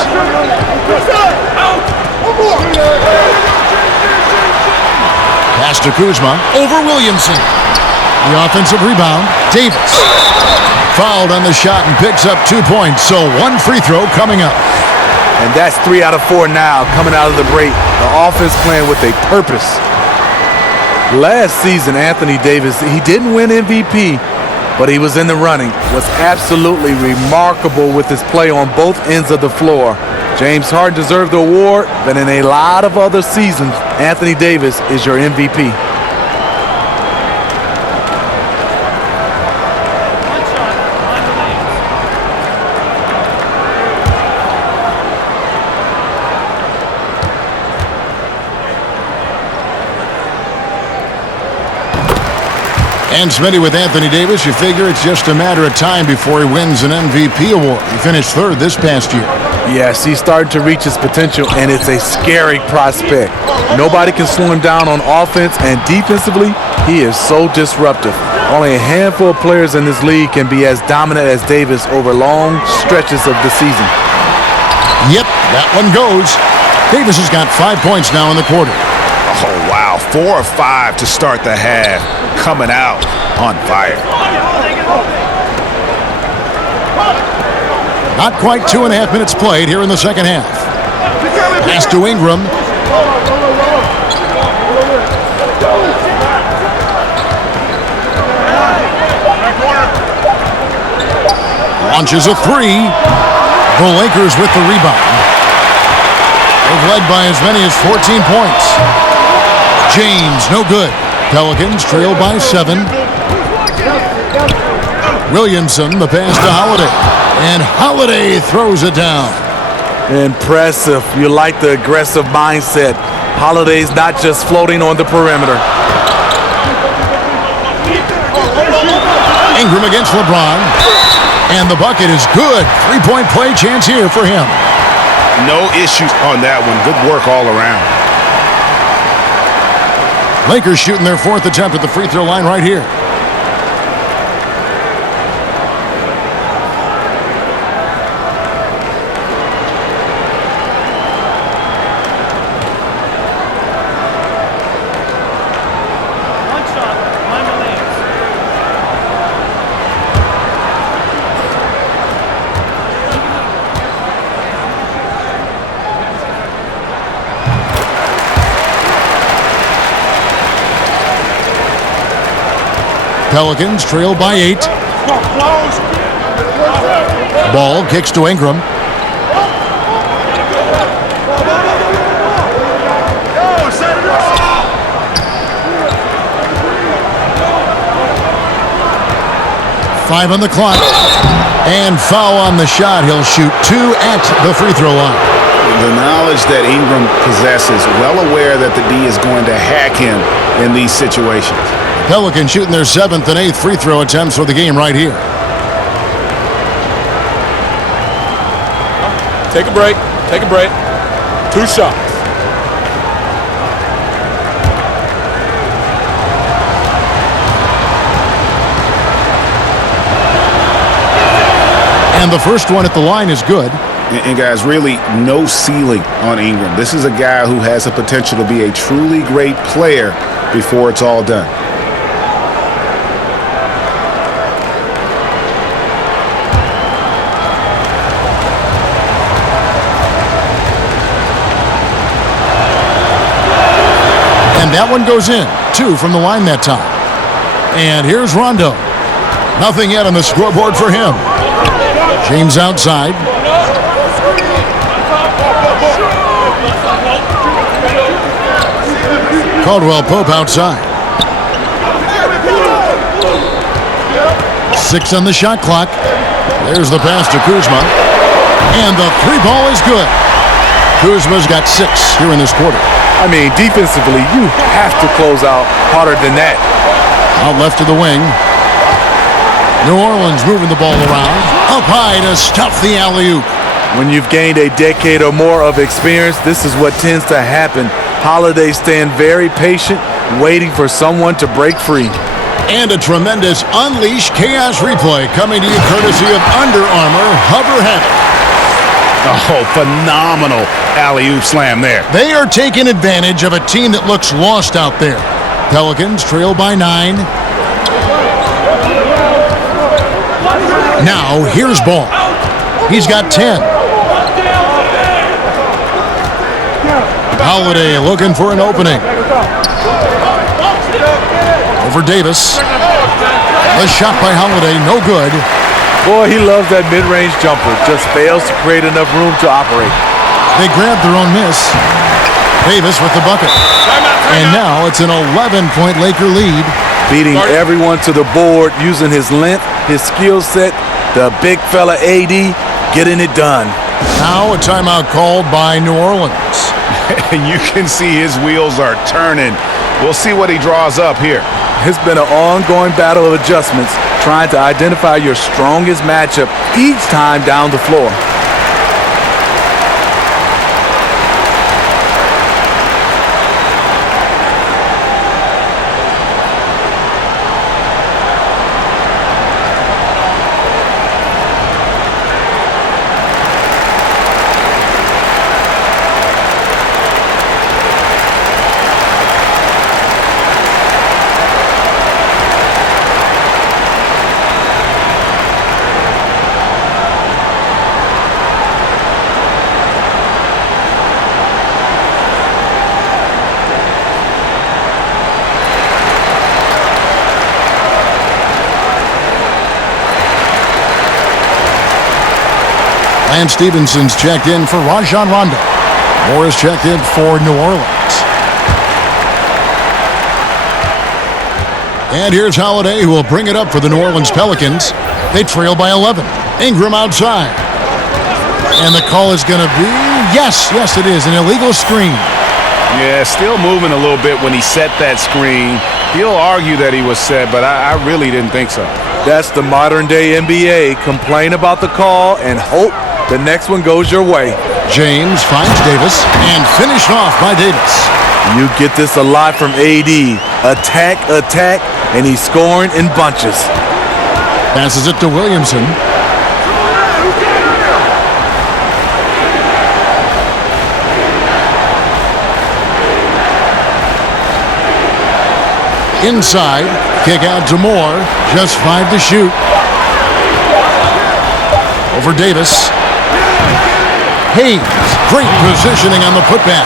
Pass to Kuzma. Over Williamson. The offensive rebound. Davis. Fouled on the shot and picks up 2 points. So 1 free throw coming up. And that's 3 out of 4 now coming out of the break. The offense playing with a purpose. Last season, Anthony Davis, he didn't win MVP, but he was in the running. Was absolutely remarkable with his play on both ends of the floor. James Harden deserved the award, but in a lot of other seasons, Anthony Davis is your MVP. And Smitty, with Anthony Davis, you figure it's just a matter of time before he wins an MVP award. He finished third this past year. Yes, he's starting to reach his potential, and it's a scary prospect. Nobody can slow him down on offense, and defensively, he is so disruptive. Only a handful of players in this league can be as dominant as Davis over long stretches of the season. Yep, that one goes. Davis has got 5 points now in the quarter. Oh, wow. 4 of 5 to start the half. Coming out on fire. Not quite 2.5 minutes played here in the second half. Pass to Ingram. Launches a 3. The Lakers with the rebound. They've led by as many as 14 points. James, no good. Pelicans trail by 7. Williamson, the pass to Holiday. And Holiday throws it down. Impressive. You like the aggressive mindset. Holiday's not just floating on the perimeter. Ingram against LeBron. And the bucket is good. 3-point play chance here for him. No issues on that one. Good work all around. Lakers shooting their 4th attempt at the free throw line right here. Pelicans trail by 8. Ball kicks to Ingram. 5 on the clock. And foul on the shot. He'll shoot 2 at the free throw line. The knowledge that Ingram possesses, well aware that the D is going to hack him in these situations. Pelicans shooting their 7th and 8th free throw attempts for the game right here. Take a break. Take a break. 2 shots. And the first one at the line is good. And guys, really no ceiling on Ingram. This is a guy who has the potential to be a truly great player before it's all done. And that one goes in. 2 from the line that time. And here's Rondo. Nothing yet on the scoreboard for him. James outside. Caldwell Pope outside. 6 on the shot clock. There's the pass to Kuzma. And the 3 ball is good. Kuzma's got 6 here in this quarter. I mean, defensively, you have to close out harder than that. Out left to the wing. New Orleans moving the ball around. Up high to stuff the alley-oop. When you've gained a decade or more of experience, this is what tends to happen. Holiday staying very patient, waiting for someone to break free. And a tremendous Unleash Chaos replay coming to you courtesy of Under Armour Hover Habit. Oh, phenomenal alley-oop slam there. They are taking advantage of a team that looks lost out there. Pelicans trail by 9. Now, here's Ball. He's got 10. Holiday looking for an opening. Over Davis. The shot by Holiday, no good. Boy, he loves that mid-range jumper. Just fails to create enough room to operate. They grabbed their own miss. Davis with the bucket. And now it's an 11-point Laker lead. Beating everyone to the board, using his length, his skill set, the big fella AD, getting it done. Now a timeout called by New Orleans. And you can see his wheels are turning. We'll see what he draws up here. It's been an ongoing battle of adjustments, trying to identify your strongest matchup each time down the floor. Lance Stevenson's checked in for Rajon Rondo. Morris checked in for New Orleans. And here's Holiday, who will bring it up for the New Orleans Pelicans. They trail by 11. Ingram outside. And the call is going to be, yes, it is, an illegal screen. Yeah, still moving a little bit when he set that screen. He'll argue that he was set, but I really didn't think so. That's the modern-day NBA. Complain about the call and hope the next one goes your way. James finds Davis and finished off by Davis. You get this a lot from AD. Attack, and he's scoring in bunches. Passes it to Williamson. Inside, kick out to Moore. Just 5 to shoot. Over Davis. Hayes, great positioning on the putback.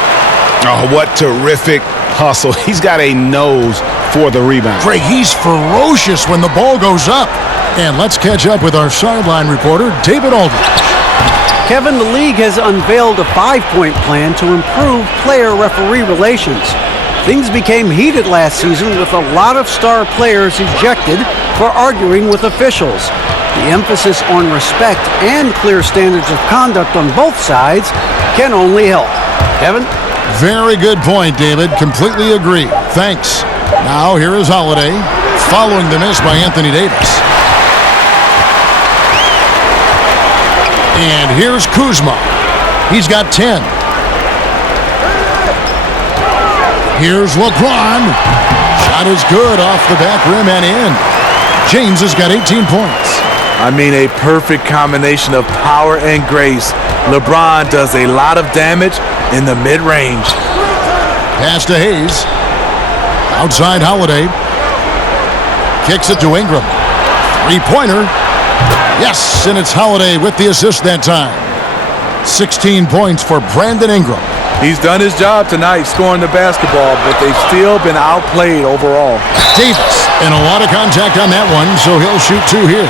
Oh, what terrific hustle. He's got a nose for the rebound. Greg, he's ferocious when the ball goes up. And let's catch up with our sideline reporter, David Aldridge. Kevin, the league has unveiled a 5-point plan to improve player-referee relations. Things became heated last season with a lot of star players ejected for arguing with officials. The emphasis on respect and clear standards of conduct on both sides can only help. Kevin? Very good point, David. Completely agree. Thanks. Now here is Holiday, following the miss by Anthony Davis. And here's Kuzma. He's got 10. Here's LeBron. Shot is good off the back rim and in. James has got 18 points. I mean, a perfect combination of power and grace. LeBron does a lot of damage in the mid-range. Pass to Hayes. Outside Holiday. Kicks it to Ingram. Three-pointer. Yes, and it's Holiday with the assist that time. 16 points for Brandon Ingram. He's done his job tonight scoring the basketball, but they've still been outplayed overall. Davis, and a lot of contact on that one, so he'll shoot 2 here.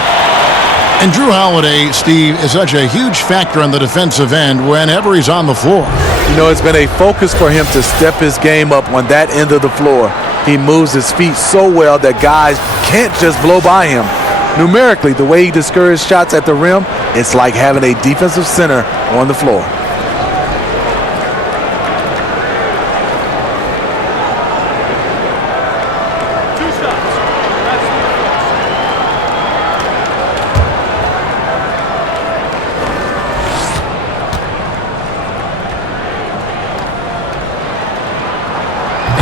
And Drew Holiday, Steve, is such a huge factor on the defensive end whenever he's on the floor. You know, it's been a focus for him to step his game up on that end of the floor. He moves his feet so well that guys can't just blow by him. Numerically, the way he discourages shots at the rim, it's like having a defensive center on the floor.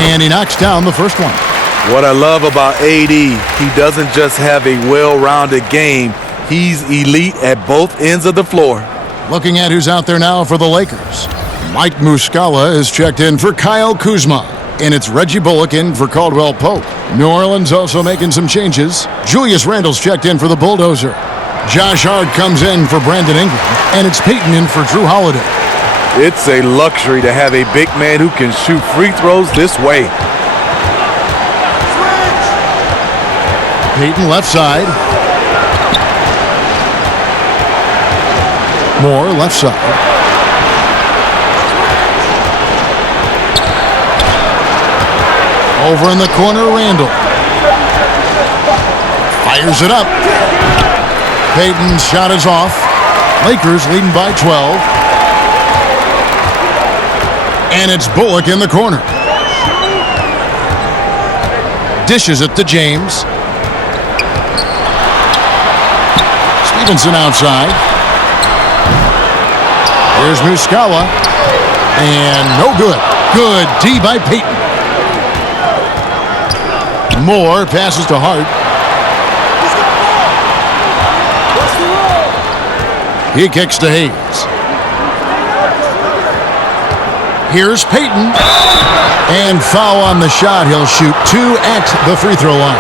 And he knocks down the first one. What I love about AD, he doesn't just have a well-rounded game. He's elite at both ends of the floor. Looking at who's out there now for the Lakers. Mike Muscala is checked in for Kyle Kuzma. And it's Reggie Bullock in for Caldwell Pope. New Orleans also making some changes. Julius Randle's checked in for the Bulldozer. Josh Hart comes in for Brandon Ingram. And it's Peyton in for Drew Holiday. It's a luxury to have a big man who can shoot free throws this way. Peyton left side. Moore left side. Over in the corner, Randle. Fires it up. Peyton's shot is off. Lakers leading by 12. And it's Bullock in the corner. Dishes it to James. Williamson outside. Here's Muscala. And no good. Good D by Peyton. Moore passes to Hart. He kicks to Hayes. Here's Peyton. And foul on the shot. He'll shoot 2 at the free throw line.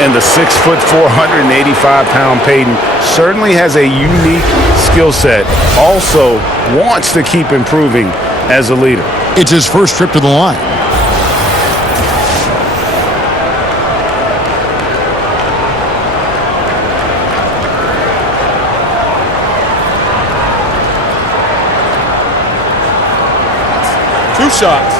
And the 6'4", 485-pound Peyton certainly has a unique skill set. Also wants to keep improving as a leader. It's his first trip to the line. Two shots.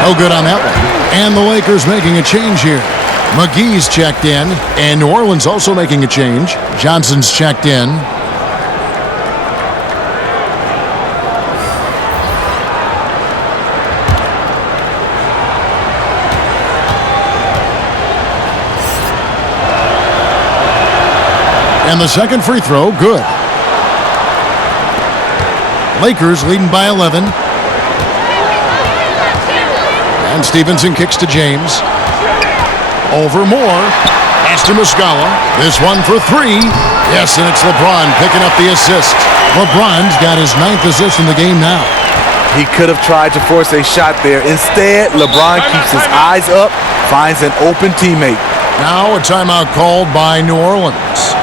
No good on that one. And the Lakers making a change here. McGee's checked in, and New Orleans also making a change. Johnson's checked in. And the second free throw, good. Lakers leading by 11. And Stevenson kicks to James. Over Moore. Pass to Muscala. This one for 3. Yes, and it's LeBron picking up the assist. LeBron's got his 9th assist in the game now. He could have tried to force a shot there. Instead, LeBron keeps his eyes up, finds an open teammate. Now a timeout called by New Orleans.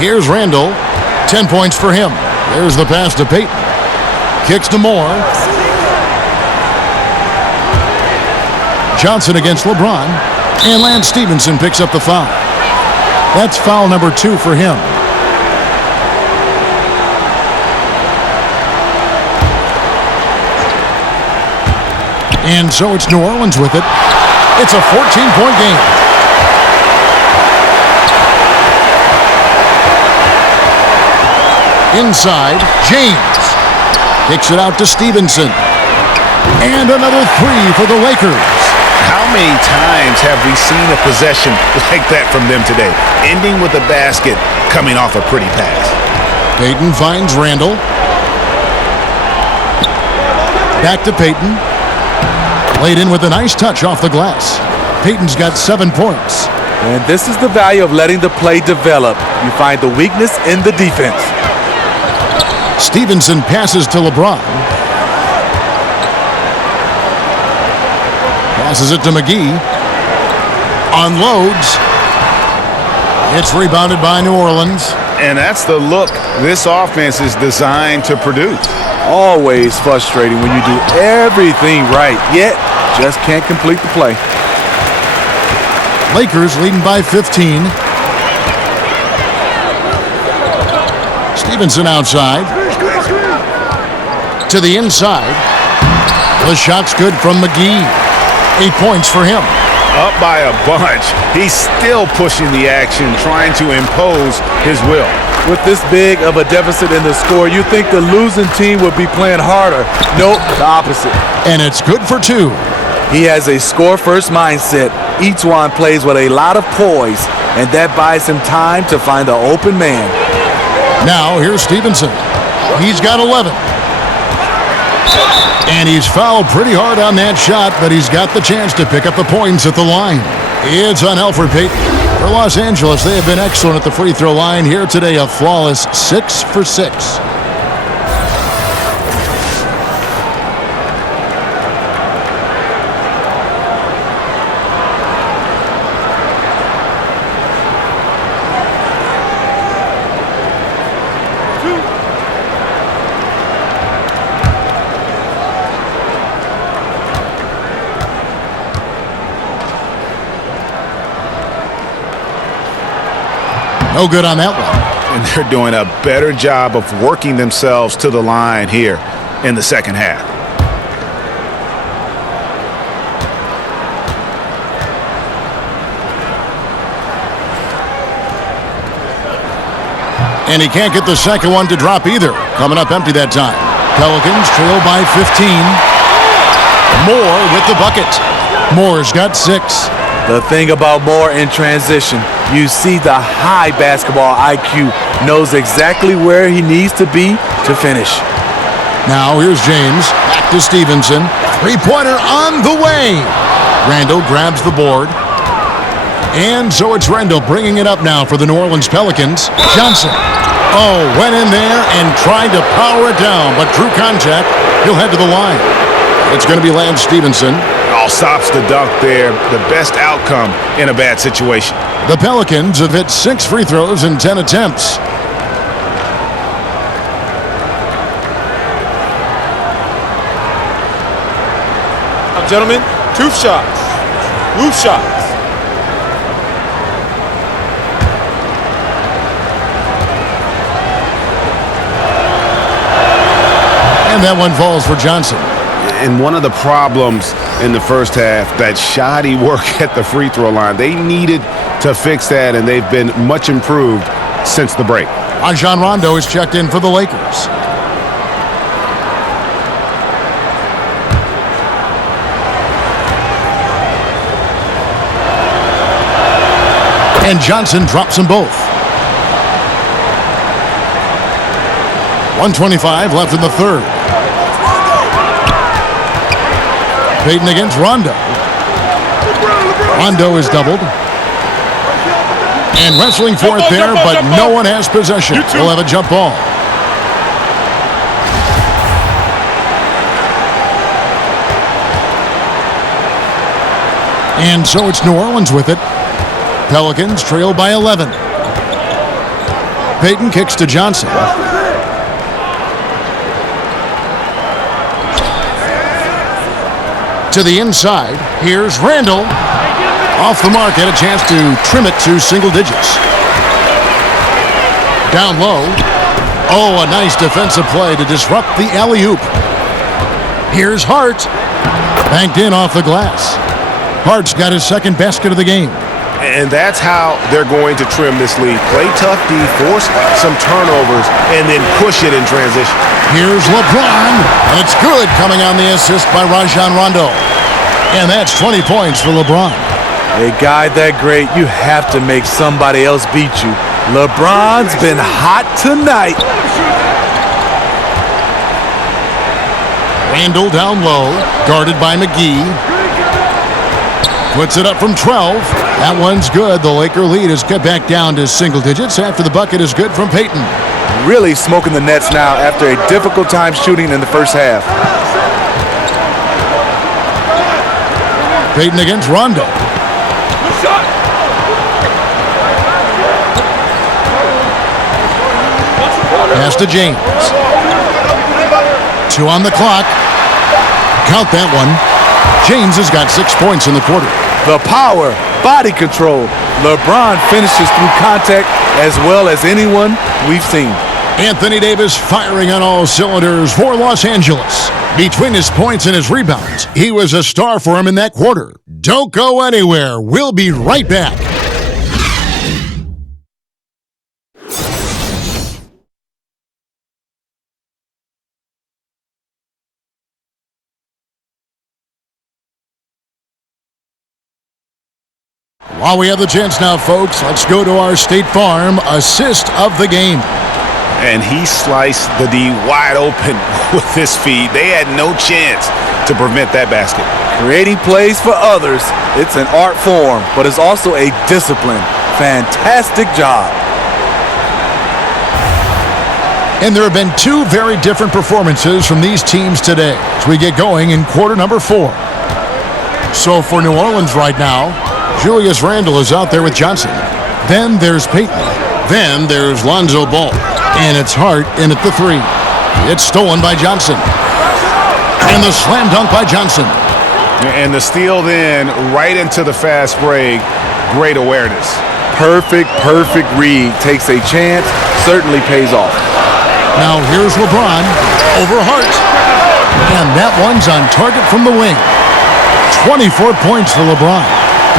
Here's Randall. 10 points for him. There's the pass to Peyton. Kicks to Moore. Johnson against LeBron. And Lance Stevenson picks up the foul. That's foul number 2 for him. And so it's New Orleans with it. It's a 14-point game. Inside, James. Kicks it out to Stevenson. And another 3 for the Lakers. How many times have we seen a possession like that from them today? Ending with a basket, coming off a pretty pass. Peyton finds Randall. Back to Peyton. Laid in with a nice touch off the glass. Peyton's got 7 points. And this is the value of letting the play develop. You find the weakness in the defense. Stevenson passes to LeBron. Passes it to McGee. Unloads. It's rebounded by New Orleans. And that's the look this offense is designed to produce. Always frustrating when you do everything right, yet just can't complete the play. Lakers leading by 15. Stevenson outside. To the inside. The shot's good from McGee. 8 points for him. Up by a bunch. He's still pushing the action, trying to impose his will. With this big of a deficit in the score, you think the losing team would be playing harder. Nope, the opposite. And it's good for 2. He has a score-first mindset. Each one plays with a lot of poise, and that buys him time to find an open man. Now here's Stevenson. He's got 11. And he's fouled pretty hard on that shot, but he's got the chance to pick up the points at the line. It's on Elfrid Payton. For Los Angeles, they have been excellent at the free throw line. Here today, a flawless 6 for 6. No good on that one. And they're doing a better job of working themselves to the line here in the second half. And he can't get the second one to drop either. Coming up empty that time. Pelicans trail by 15. Moore with the bucket. Moore's got 6. The thing about Moore in transition, you see the high basketball IQ, knows exactly where he needs to be to finish. Now here's James, back to Stevenson. 3-pointer on the way. Randall grabs the board. And so it's Randall bringing it up now for the New Orleans Pelicans. Johnson. Oh, went in there and tried to power it down, but drew contact. He'll head to the line. It's going to be Lance Stevenson. All stops the dunk there. The best outcome in a bad situation. The Pelicans have hit 6 free throws in 10 attempts. Now, gentlemen, 2 shots. Loose shots. And that one falls for Johnson. And one of the problems in the first half, that shoddy work at the free throw line. They needed to fix that, and they've been much improved since the break. Rajon Rondo is checked in for the Lakers. And Johnson drops them both. 1:25 left in the third. Payton against Rondo. Rondo is doubled. And wrestling for it there, but no one has possession. We'll have a jump ball. And so it's New Orleans with it. Pelicans trail by 11. Payton kicks to Johnson. To the inside. Here's Randall. Off the mark, had a chance to trim it to single digits. Down low. Oh, a nice defensive play to disrupt the alley-oop. Here's Hart. Banked in off the glass. Hart's got his second basket of the game. And that's how they're going to trim this lead. Play tough D, force some turnovers, and then push it in transition. Here's LeBron. And it's good, coming on the assist by Rajon Rondo. And that's 20 points for LeBron. A guy that great, you have to make somebody else beat you. LeBron's been hot tonight. Randall down low, guarded by McGee. Puts it up from 12. That one's good. The Laker lead is cut back down to single digits after the bucket is good from Payton. Really smoking the Nets now after a difficult time shooting in the first half. Payton against Rondo. Pass to James. 2 on the clock. Count that one. James has got 6 points in the quarter. The power, body control. LeBron finishes through contact as well as anyone we've seen. Anthony Davis firing on all cylinders for Los Angeles. Between his points and his rebounds, he was a star for him in that quarter. Don't go anywhere. We'll be right back. While we have the chance now, folks, let's go to our State Farm assist of the game. And he sliced the D wide open with his feed. They had no chance to prevent that basket. Creating plays for others, it's an art form, but it's also a discipline. Fantastic job. And there have been 2 very different performances from these teams today as we get going in quarter number 4. So for New Orleans right now, Julius Randle is out there with Johnson. Then there's Payton. Then there's Lonzo Ball. And it's Hart in at the 3. It's stolen by Johnson. And the slam dunk by Johnson. And the steal then right into the fast break. Great awareness. Perfect read. Takes a chance, certainly pays off. Now here's LeBron over Hart. And that one's on target from the wing. 24 points for LeBron.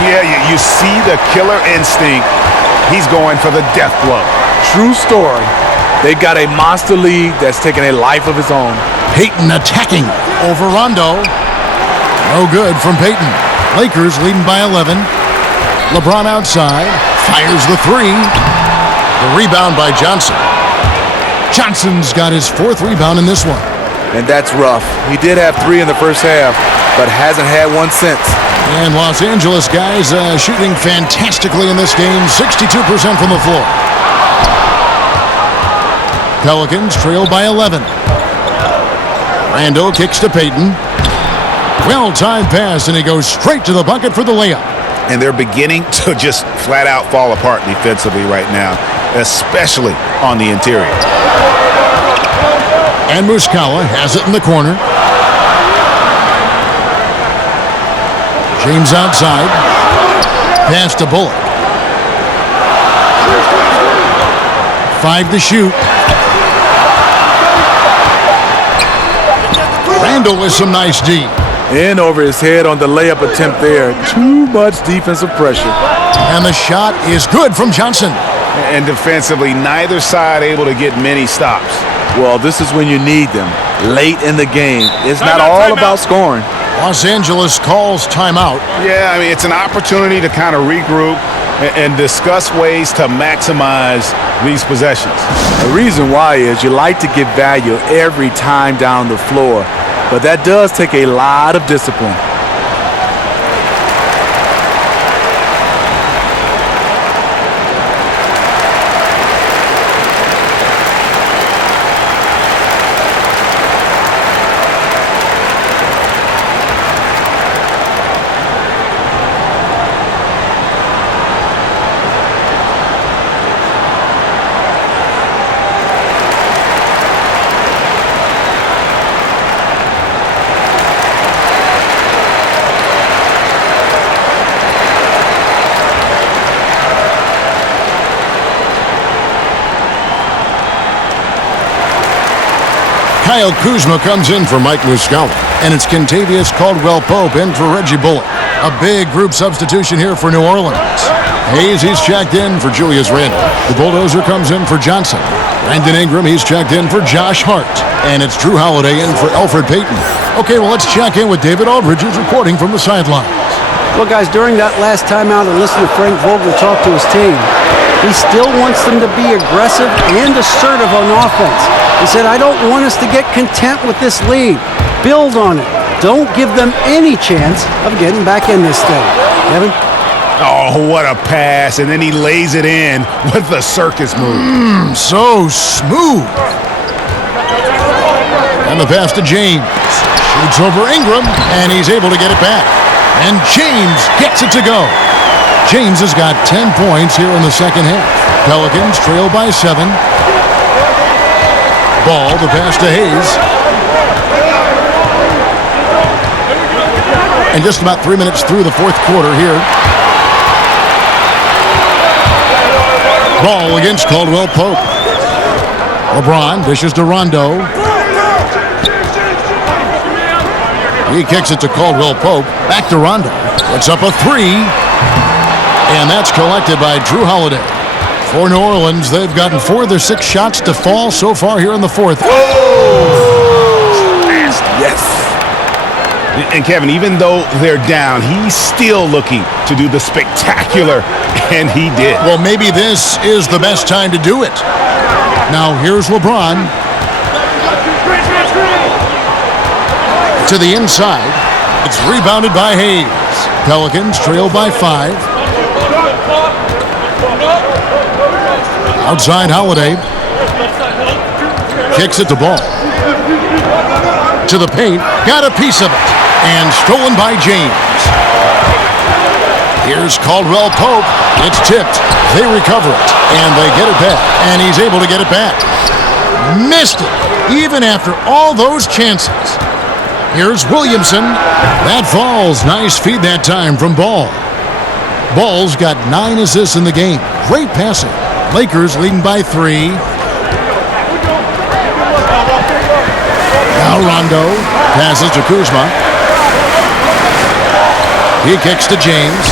Yeah, you see the killer instinct. He's going for the death blow. True story. They've got a monster lead that's taking a life of its own. Payton attacking over Rondo. No good from Payton. Lakers leading by 11. LeBron outside. Fires the 3. The rebound by Johnson. Johnson's got his 4th rebound in this one. And that's rough. He did have 3 in the first half, but hasn't had one since. And Los Angeles guys shooting fantastically in this game. 62% from the floor. Pelicans trail by 11. Randall kicks to Payton. Well-timed pass, and he goes straight to the bucket for the layup. And they're beginning to just flat out fall apart defensively right now, especially on the interior. And Muscala has it in the corner. James outside. Pass to Bullock. 5 to shoot. Randall with some nice D. In over his head on the layup attempt there. Too much defensive pressure. And the shot is good from Johnson. And defensively, neither side able to get many stops. Well, this is when you need them. Late in the game. It's not all about scoring. Los Angeles calls timeout. Yeah, I mean, it's an opportunity to kind of regroup and discuss ways to maximize these possessions. The reason why is you like to get value every time down the floor, but that does take a lot of discipline. Kyle Kuzma comes in for Mike Muscala, and it's Kentavious Caldwell-Pope in for Reggie Bullock. A big group substitution here for New Orleans. Hayes, he's checked in for Julius Randle. The Bulldozer comes in for Johnson. Brandon Ingram, he's checked in for Josh Hart. And it's Drew Holiday in for Elfrid Payton. Okay, well, let's check in with David Aldridge, who's reporting from the sidelines. Well, guys, during that last timeout and listening to Frank Vogel talk to his team, he still wants them to be aggressive and assertive on offense. He said, I don't want us to get content with this lead. Build on it. Don't give them any chance of getting back in this thing. Kevin? Oh, what a pass. And then he lays it in with the circus move. So smooth. And the pass to James. Shoots over Ingram, and he's able to get it back. And James gets it to go. James has got 10 points here in the second half. Pelicans trail by 7. Ball, the pass to Hayes. And just about 3 minutes through the fourth quarter here. Ball against Caldwell-Pope. LeBron dishes to Rondo. He kicks it to Caldwell-Pope. Back to Rondo. Puts up a 3. And that's collected by Drew Holiday. For New Orleans, they've gotten 4 of their 6 shots to fall so far here in the fourth. Yes. And Kevin, even though they're down, he's still looking to do the spectacular, and he did. Well, maybe this is the best time to do it. Now, here's LeBron. To the inside. It's rebounded by Hayes. Pelicans trail by 5. Outside Holiday. Kicks it to Ball. To the paint. Got a piece of it. And stolen by James. Here's Caldwell-Pope. It's tipped. They recover it. And they get it back. And he's able to get it back. Missed it. Even after all those chances. Here's Williamson. That falls. Nice feed that time from Ball. Ball's got 9 assists in the game. Great passing. Lakers leading by 3. Now Rondo passes to Kuzma. He kicks to James.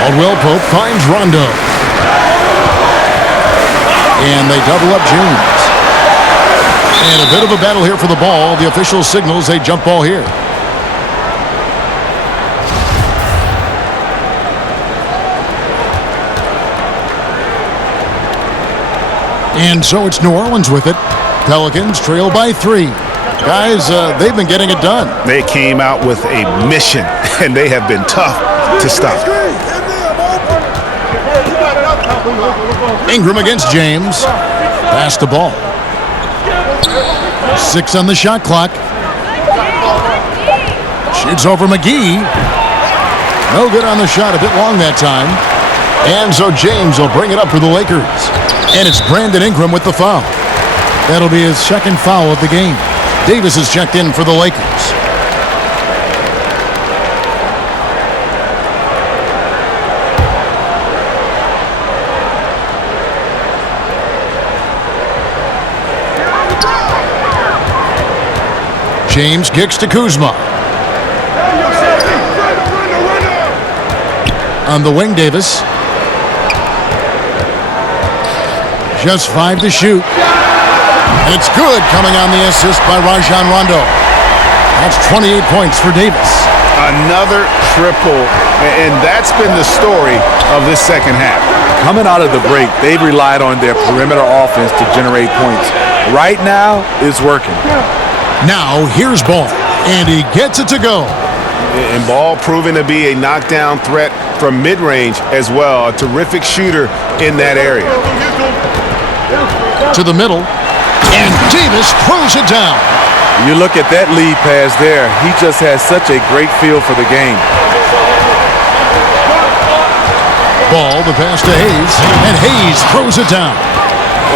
Caldwell-Pope finds Rondo. And they double up James. And a bit of a battle here for the ball. The official signals a jump ball here. And so it's New Orleans with it. Pelicans trail by 3. Guys, they've been getting it done. They came out with a mission, and they have been tough to stop. Ingram against James. Pass the ball. 6 on the shot clock. Shoots over McGee. No good on the shot. A bit long that time. And so James will bring it up for the Lakers. And it's Brandon Ingram with the foul. That'll be his second foul of the game. Davis is checked in for the Lakers. James kicks to Kuzma. On the wing, Davis. Just 5 to shoot. And it's good, coming on the assist by Rajon Rondo. That's 28 points for Davis. Another triple, and that's been the story of this second half. Coming out of the break, they've relied on their perimeter offense to generate points. Right now, it's working. Now, here's Ball, and he gets it to go. And Ball proving to be a knockdown threat from mid-range as well. A terrific shooter in that area. To the middle, and Davis throws it down. You look at that lead pass there. He just has such a great feel for the game. Ball, the pass to Hayes, and Hayes throws it down.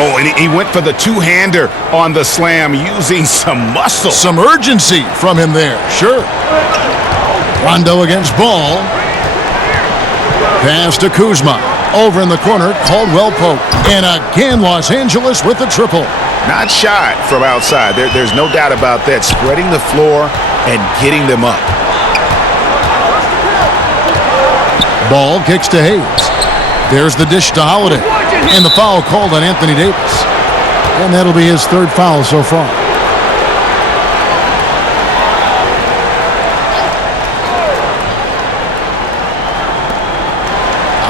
Oh, and he went for the two-hander on the slam using some muscle. Some urgency from him there, sure. Rondo against Ball. Pass to Kuzma. Over in the corner, Caldwell-Pope. And again, Los Angeles with the triple. not shot from outside. There's no doubt about that. Spreading the floor and getting them up. Ball kicks to Hayes. There's the dish to Holiday. And the foul called on Anthony Davis. And that'll be his third foul so far.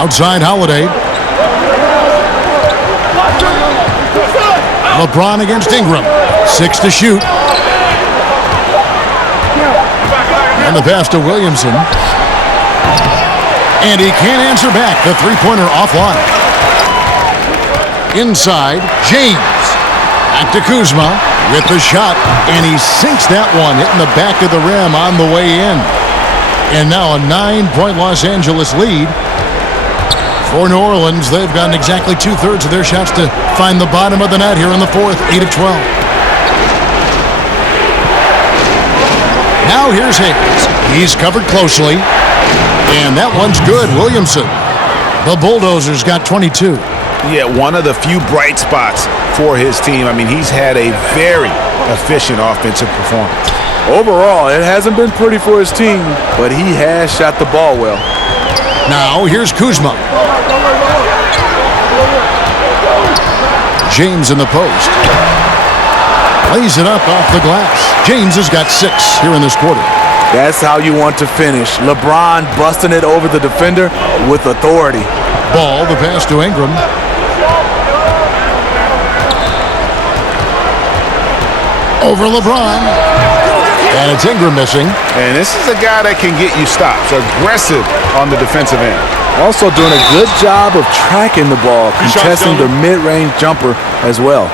Outside Holiday. LeBron against Ingram. 6 to shoot. And the pass to Williamson. And he can't answer back. The three-pointer offline. Inside, James. Back to Kuzma with the shot. And he sinks that one, hitting the back of the rim on the way in. And now a 9-point Los Angeles lead. For New Orleans, they've gotten exactly 2/3 of their shots to find the bottom of the net here in the fourth, 8 of 12. Now here's Hayes. He's covered closely. And that one's good. Williamson. The Bulldozers got 22. Yeah, one of the few bright spots for his team. I mean, he's had a very efficient offensive performance. Overall, it hasn't been pretty for his team, but he has shot the ball well. Now here's Kuzma. James in the post. Lays it up off the glass. James has got 6 here in this quarter. That's how you want to finish. LeBron busting it over the defender with authority. Ball, the pass to Ingram. Over LeBron. And it's Ingram missing. And this is a guy that can get you stops. Aggressive on the defensive end. Also doing a good job of tracking the ball, contesting the mid-range jumper as well.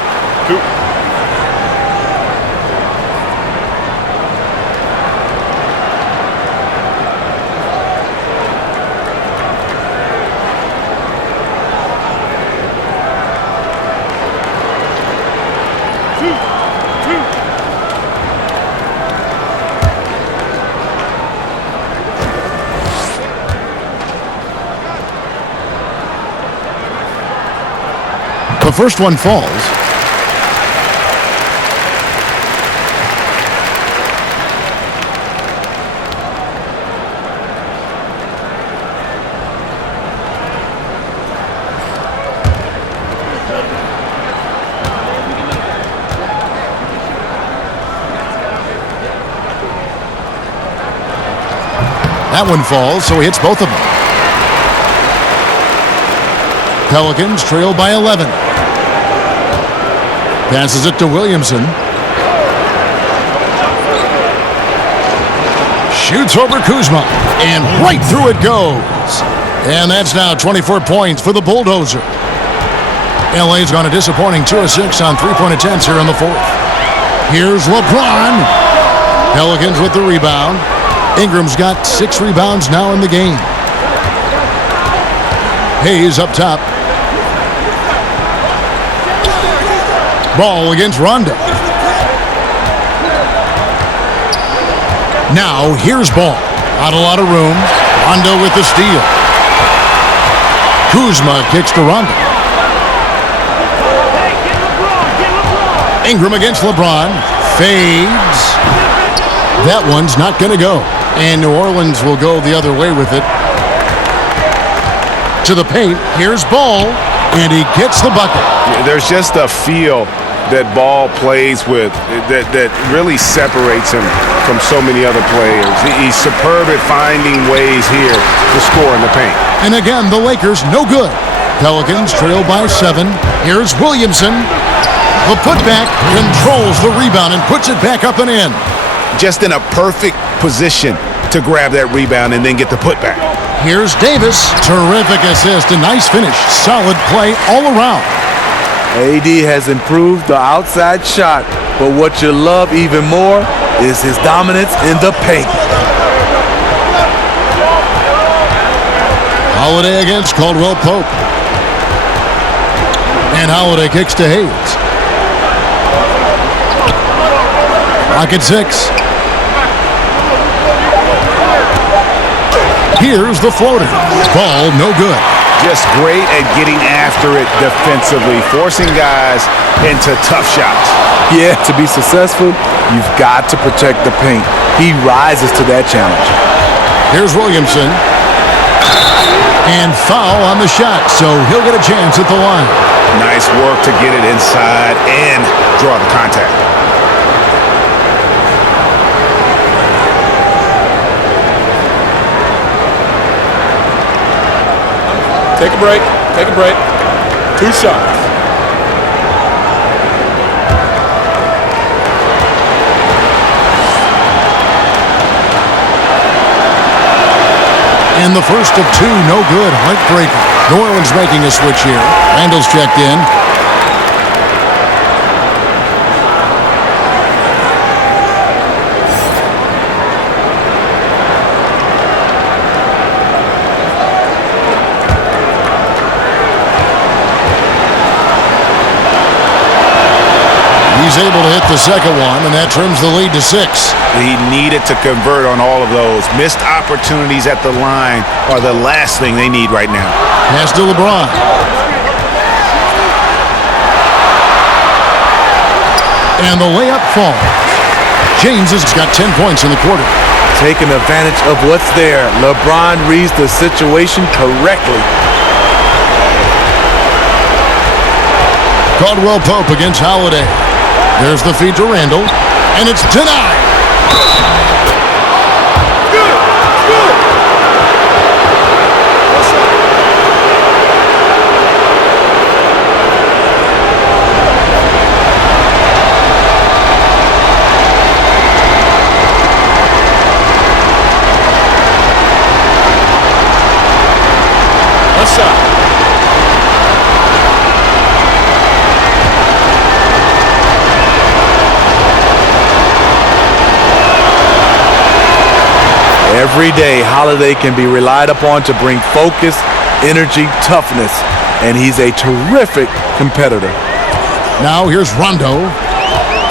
The first one falls. That one falls, so he hits both of them. Pelicans trail by 11. Passes it to Williamson. Shoots over Kuzma. And right through it goes. And that's now 24 points for the Bulldozer. LA's gone a disappointing 2 of 6 on three-point attempts here in the fourth. Here's LeBron. Pelicans with the rebound. Ingram's got 6 rebounds now in the game. Hayes up top. Ball against Rondo. Now here's Ball. Not a lot of room. Rondo with the steal. Kuzma kicks to Rondo. Ingram against LeBron. Fades. That one's not going to go. And New Orleans will go the other way with it. To the paint. Here's Ball. And he gets the bucket. There's just a feel that Ball plays with that really separates him from so many other players. He's superb at finding ways here to score in the paint. And again, the Lakers no good. Pelicans trail by 7. Here's Williamson. The putback controls the rebound and puts it back up and in. Just in a perfect position to grab that rebound and then get the putback. Here's Davis. Terrific assist. A nice finish. Solid play all around. AD has improved the outside shot, but what you love even more is his dominance in the paint. Holiday against Caldwell Pope. And Holiday kicks to Hayes. Rocket 6. Here's the floater. Ball no good. Just great at getting after it defensively, forcing guys into tough shots. Yeah, to be successful, you've got to protect the paint. He rises to that challenge. Here's Williamson. And foul on the shot, so he'll get a chance at the line. Nice work to get it inside and draw the contact. Take a break. Take a break. 2 shots. And the first of 2, no good. Heartbreaker. New Orleans making a switch here. Randall's checked in. He's able to hit the second one, and that trims the lead to 6. He needed to convert on all of those. Missed opportunities at the line are the last thing they need right now. Pass to LeBron. And the layup falls. James has got 10 points in the quarter. Taking advantage of what's there. LeBron reads the situation correctly. Caldwell Pope against Holiday. There's the feed to Randall, and it's denied. One shot. Every day, Holiday can be relied upon to bring focus, energy, toughness, and he's a terrific competitor. Now here's Rondo.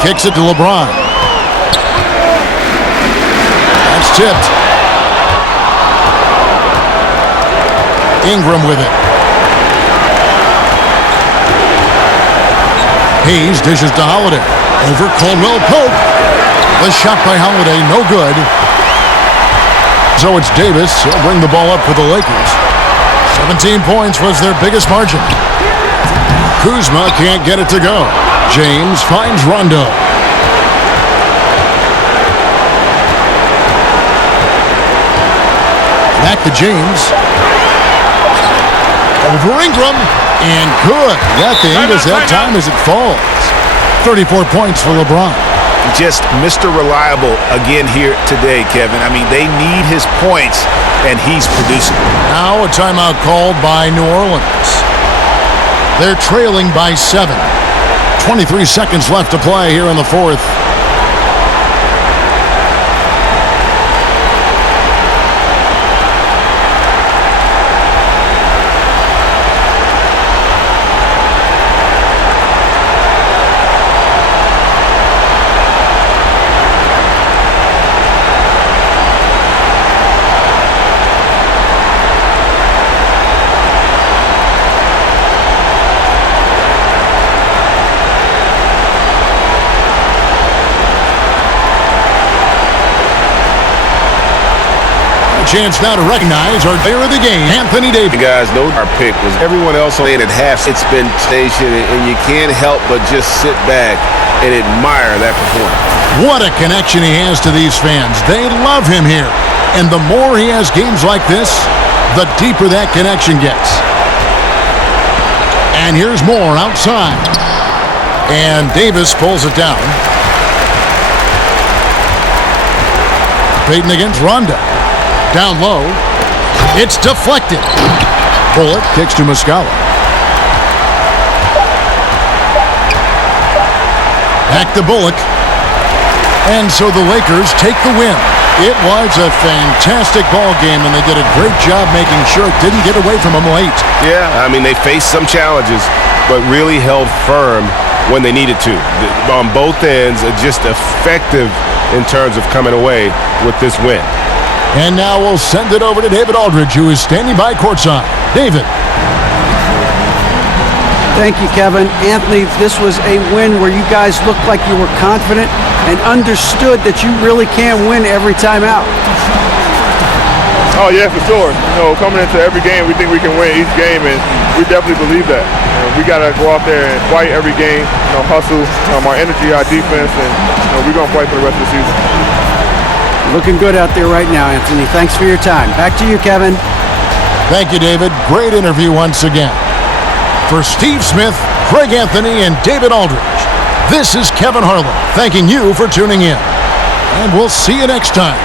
Kicks it to LeBron. That's tipped. Ingram with it. Hayes dishes to Holiday. Over Caldwell Pope. The shot by Holiday, no good. So it's Davis. He'll bring the ball up for the Lakers. 17 points was their biggest margin. Kuzma can't get it to go. James finds Rondo. Back to James. Over Ingram. And good. Got the Ingles that time as it falls. 34 points for LeBron. Just Mr. Reliable again here today, Kevin. I mean, they need his points, and he's producing. Now a timeout called by New Orleans. They're trailing by 7. 23 seconds left to play here in the fourth. Chance now to recognize our player of the game, Anthony Davis. You guys know our pick was everyone else playing at half. It's been station, and you can't help but just sit back and admire that performance. What a connection he has to these fans. They love him here. And the more he has games like this, the deeper that connection gets. And here's more outside. And Davis pulls it down. Payton against Rondo. Down low. It's deflected. Bullock kicks to Muscala. Back to Bullock. And so the Lakers take the win. It was a fantastic ball game, and they did a great job making sure it didn't get away from them late. Yeah, I mean, they faced some challenges, but really held firm when they needed to. On both ends, just effective in terms of coming away with this win. And now we'll send it over to David Aldridge, who is standing by courtside. David. Thank you, Kevin. Anthony, this was a win where you guys looked like you were confident and understood that you really can win every time out. Oh, yeah, for sure. Coming into every game, we think we can win each game, and we definitely believe that. We got to go out there and fight every game, hustle, our energy, our defense, and we're going to fight for the rest of the season. Looking good out there right now, Anthony. Thanks for your time. Back to you, Kevin. Thank you, David. Great interview once again. For Steve Smith, Craig Anthony, and David Aldridge, this is Kevin Harlan thanking you for tuning in. And we'll see you next time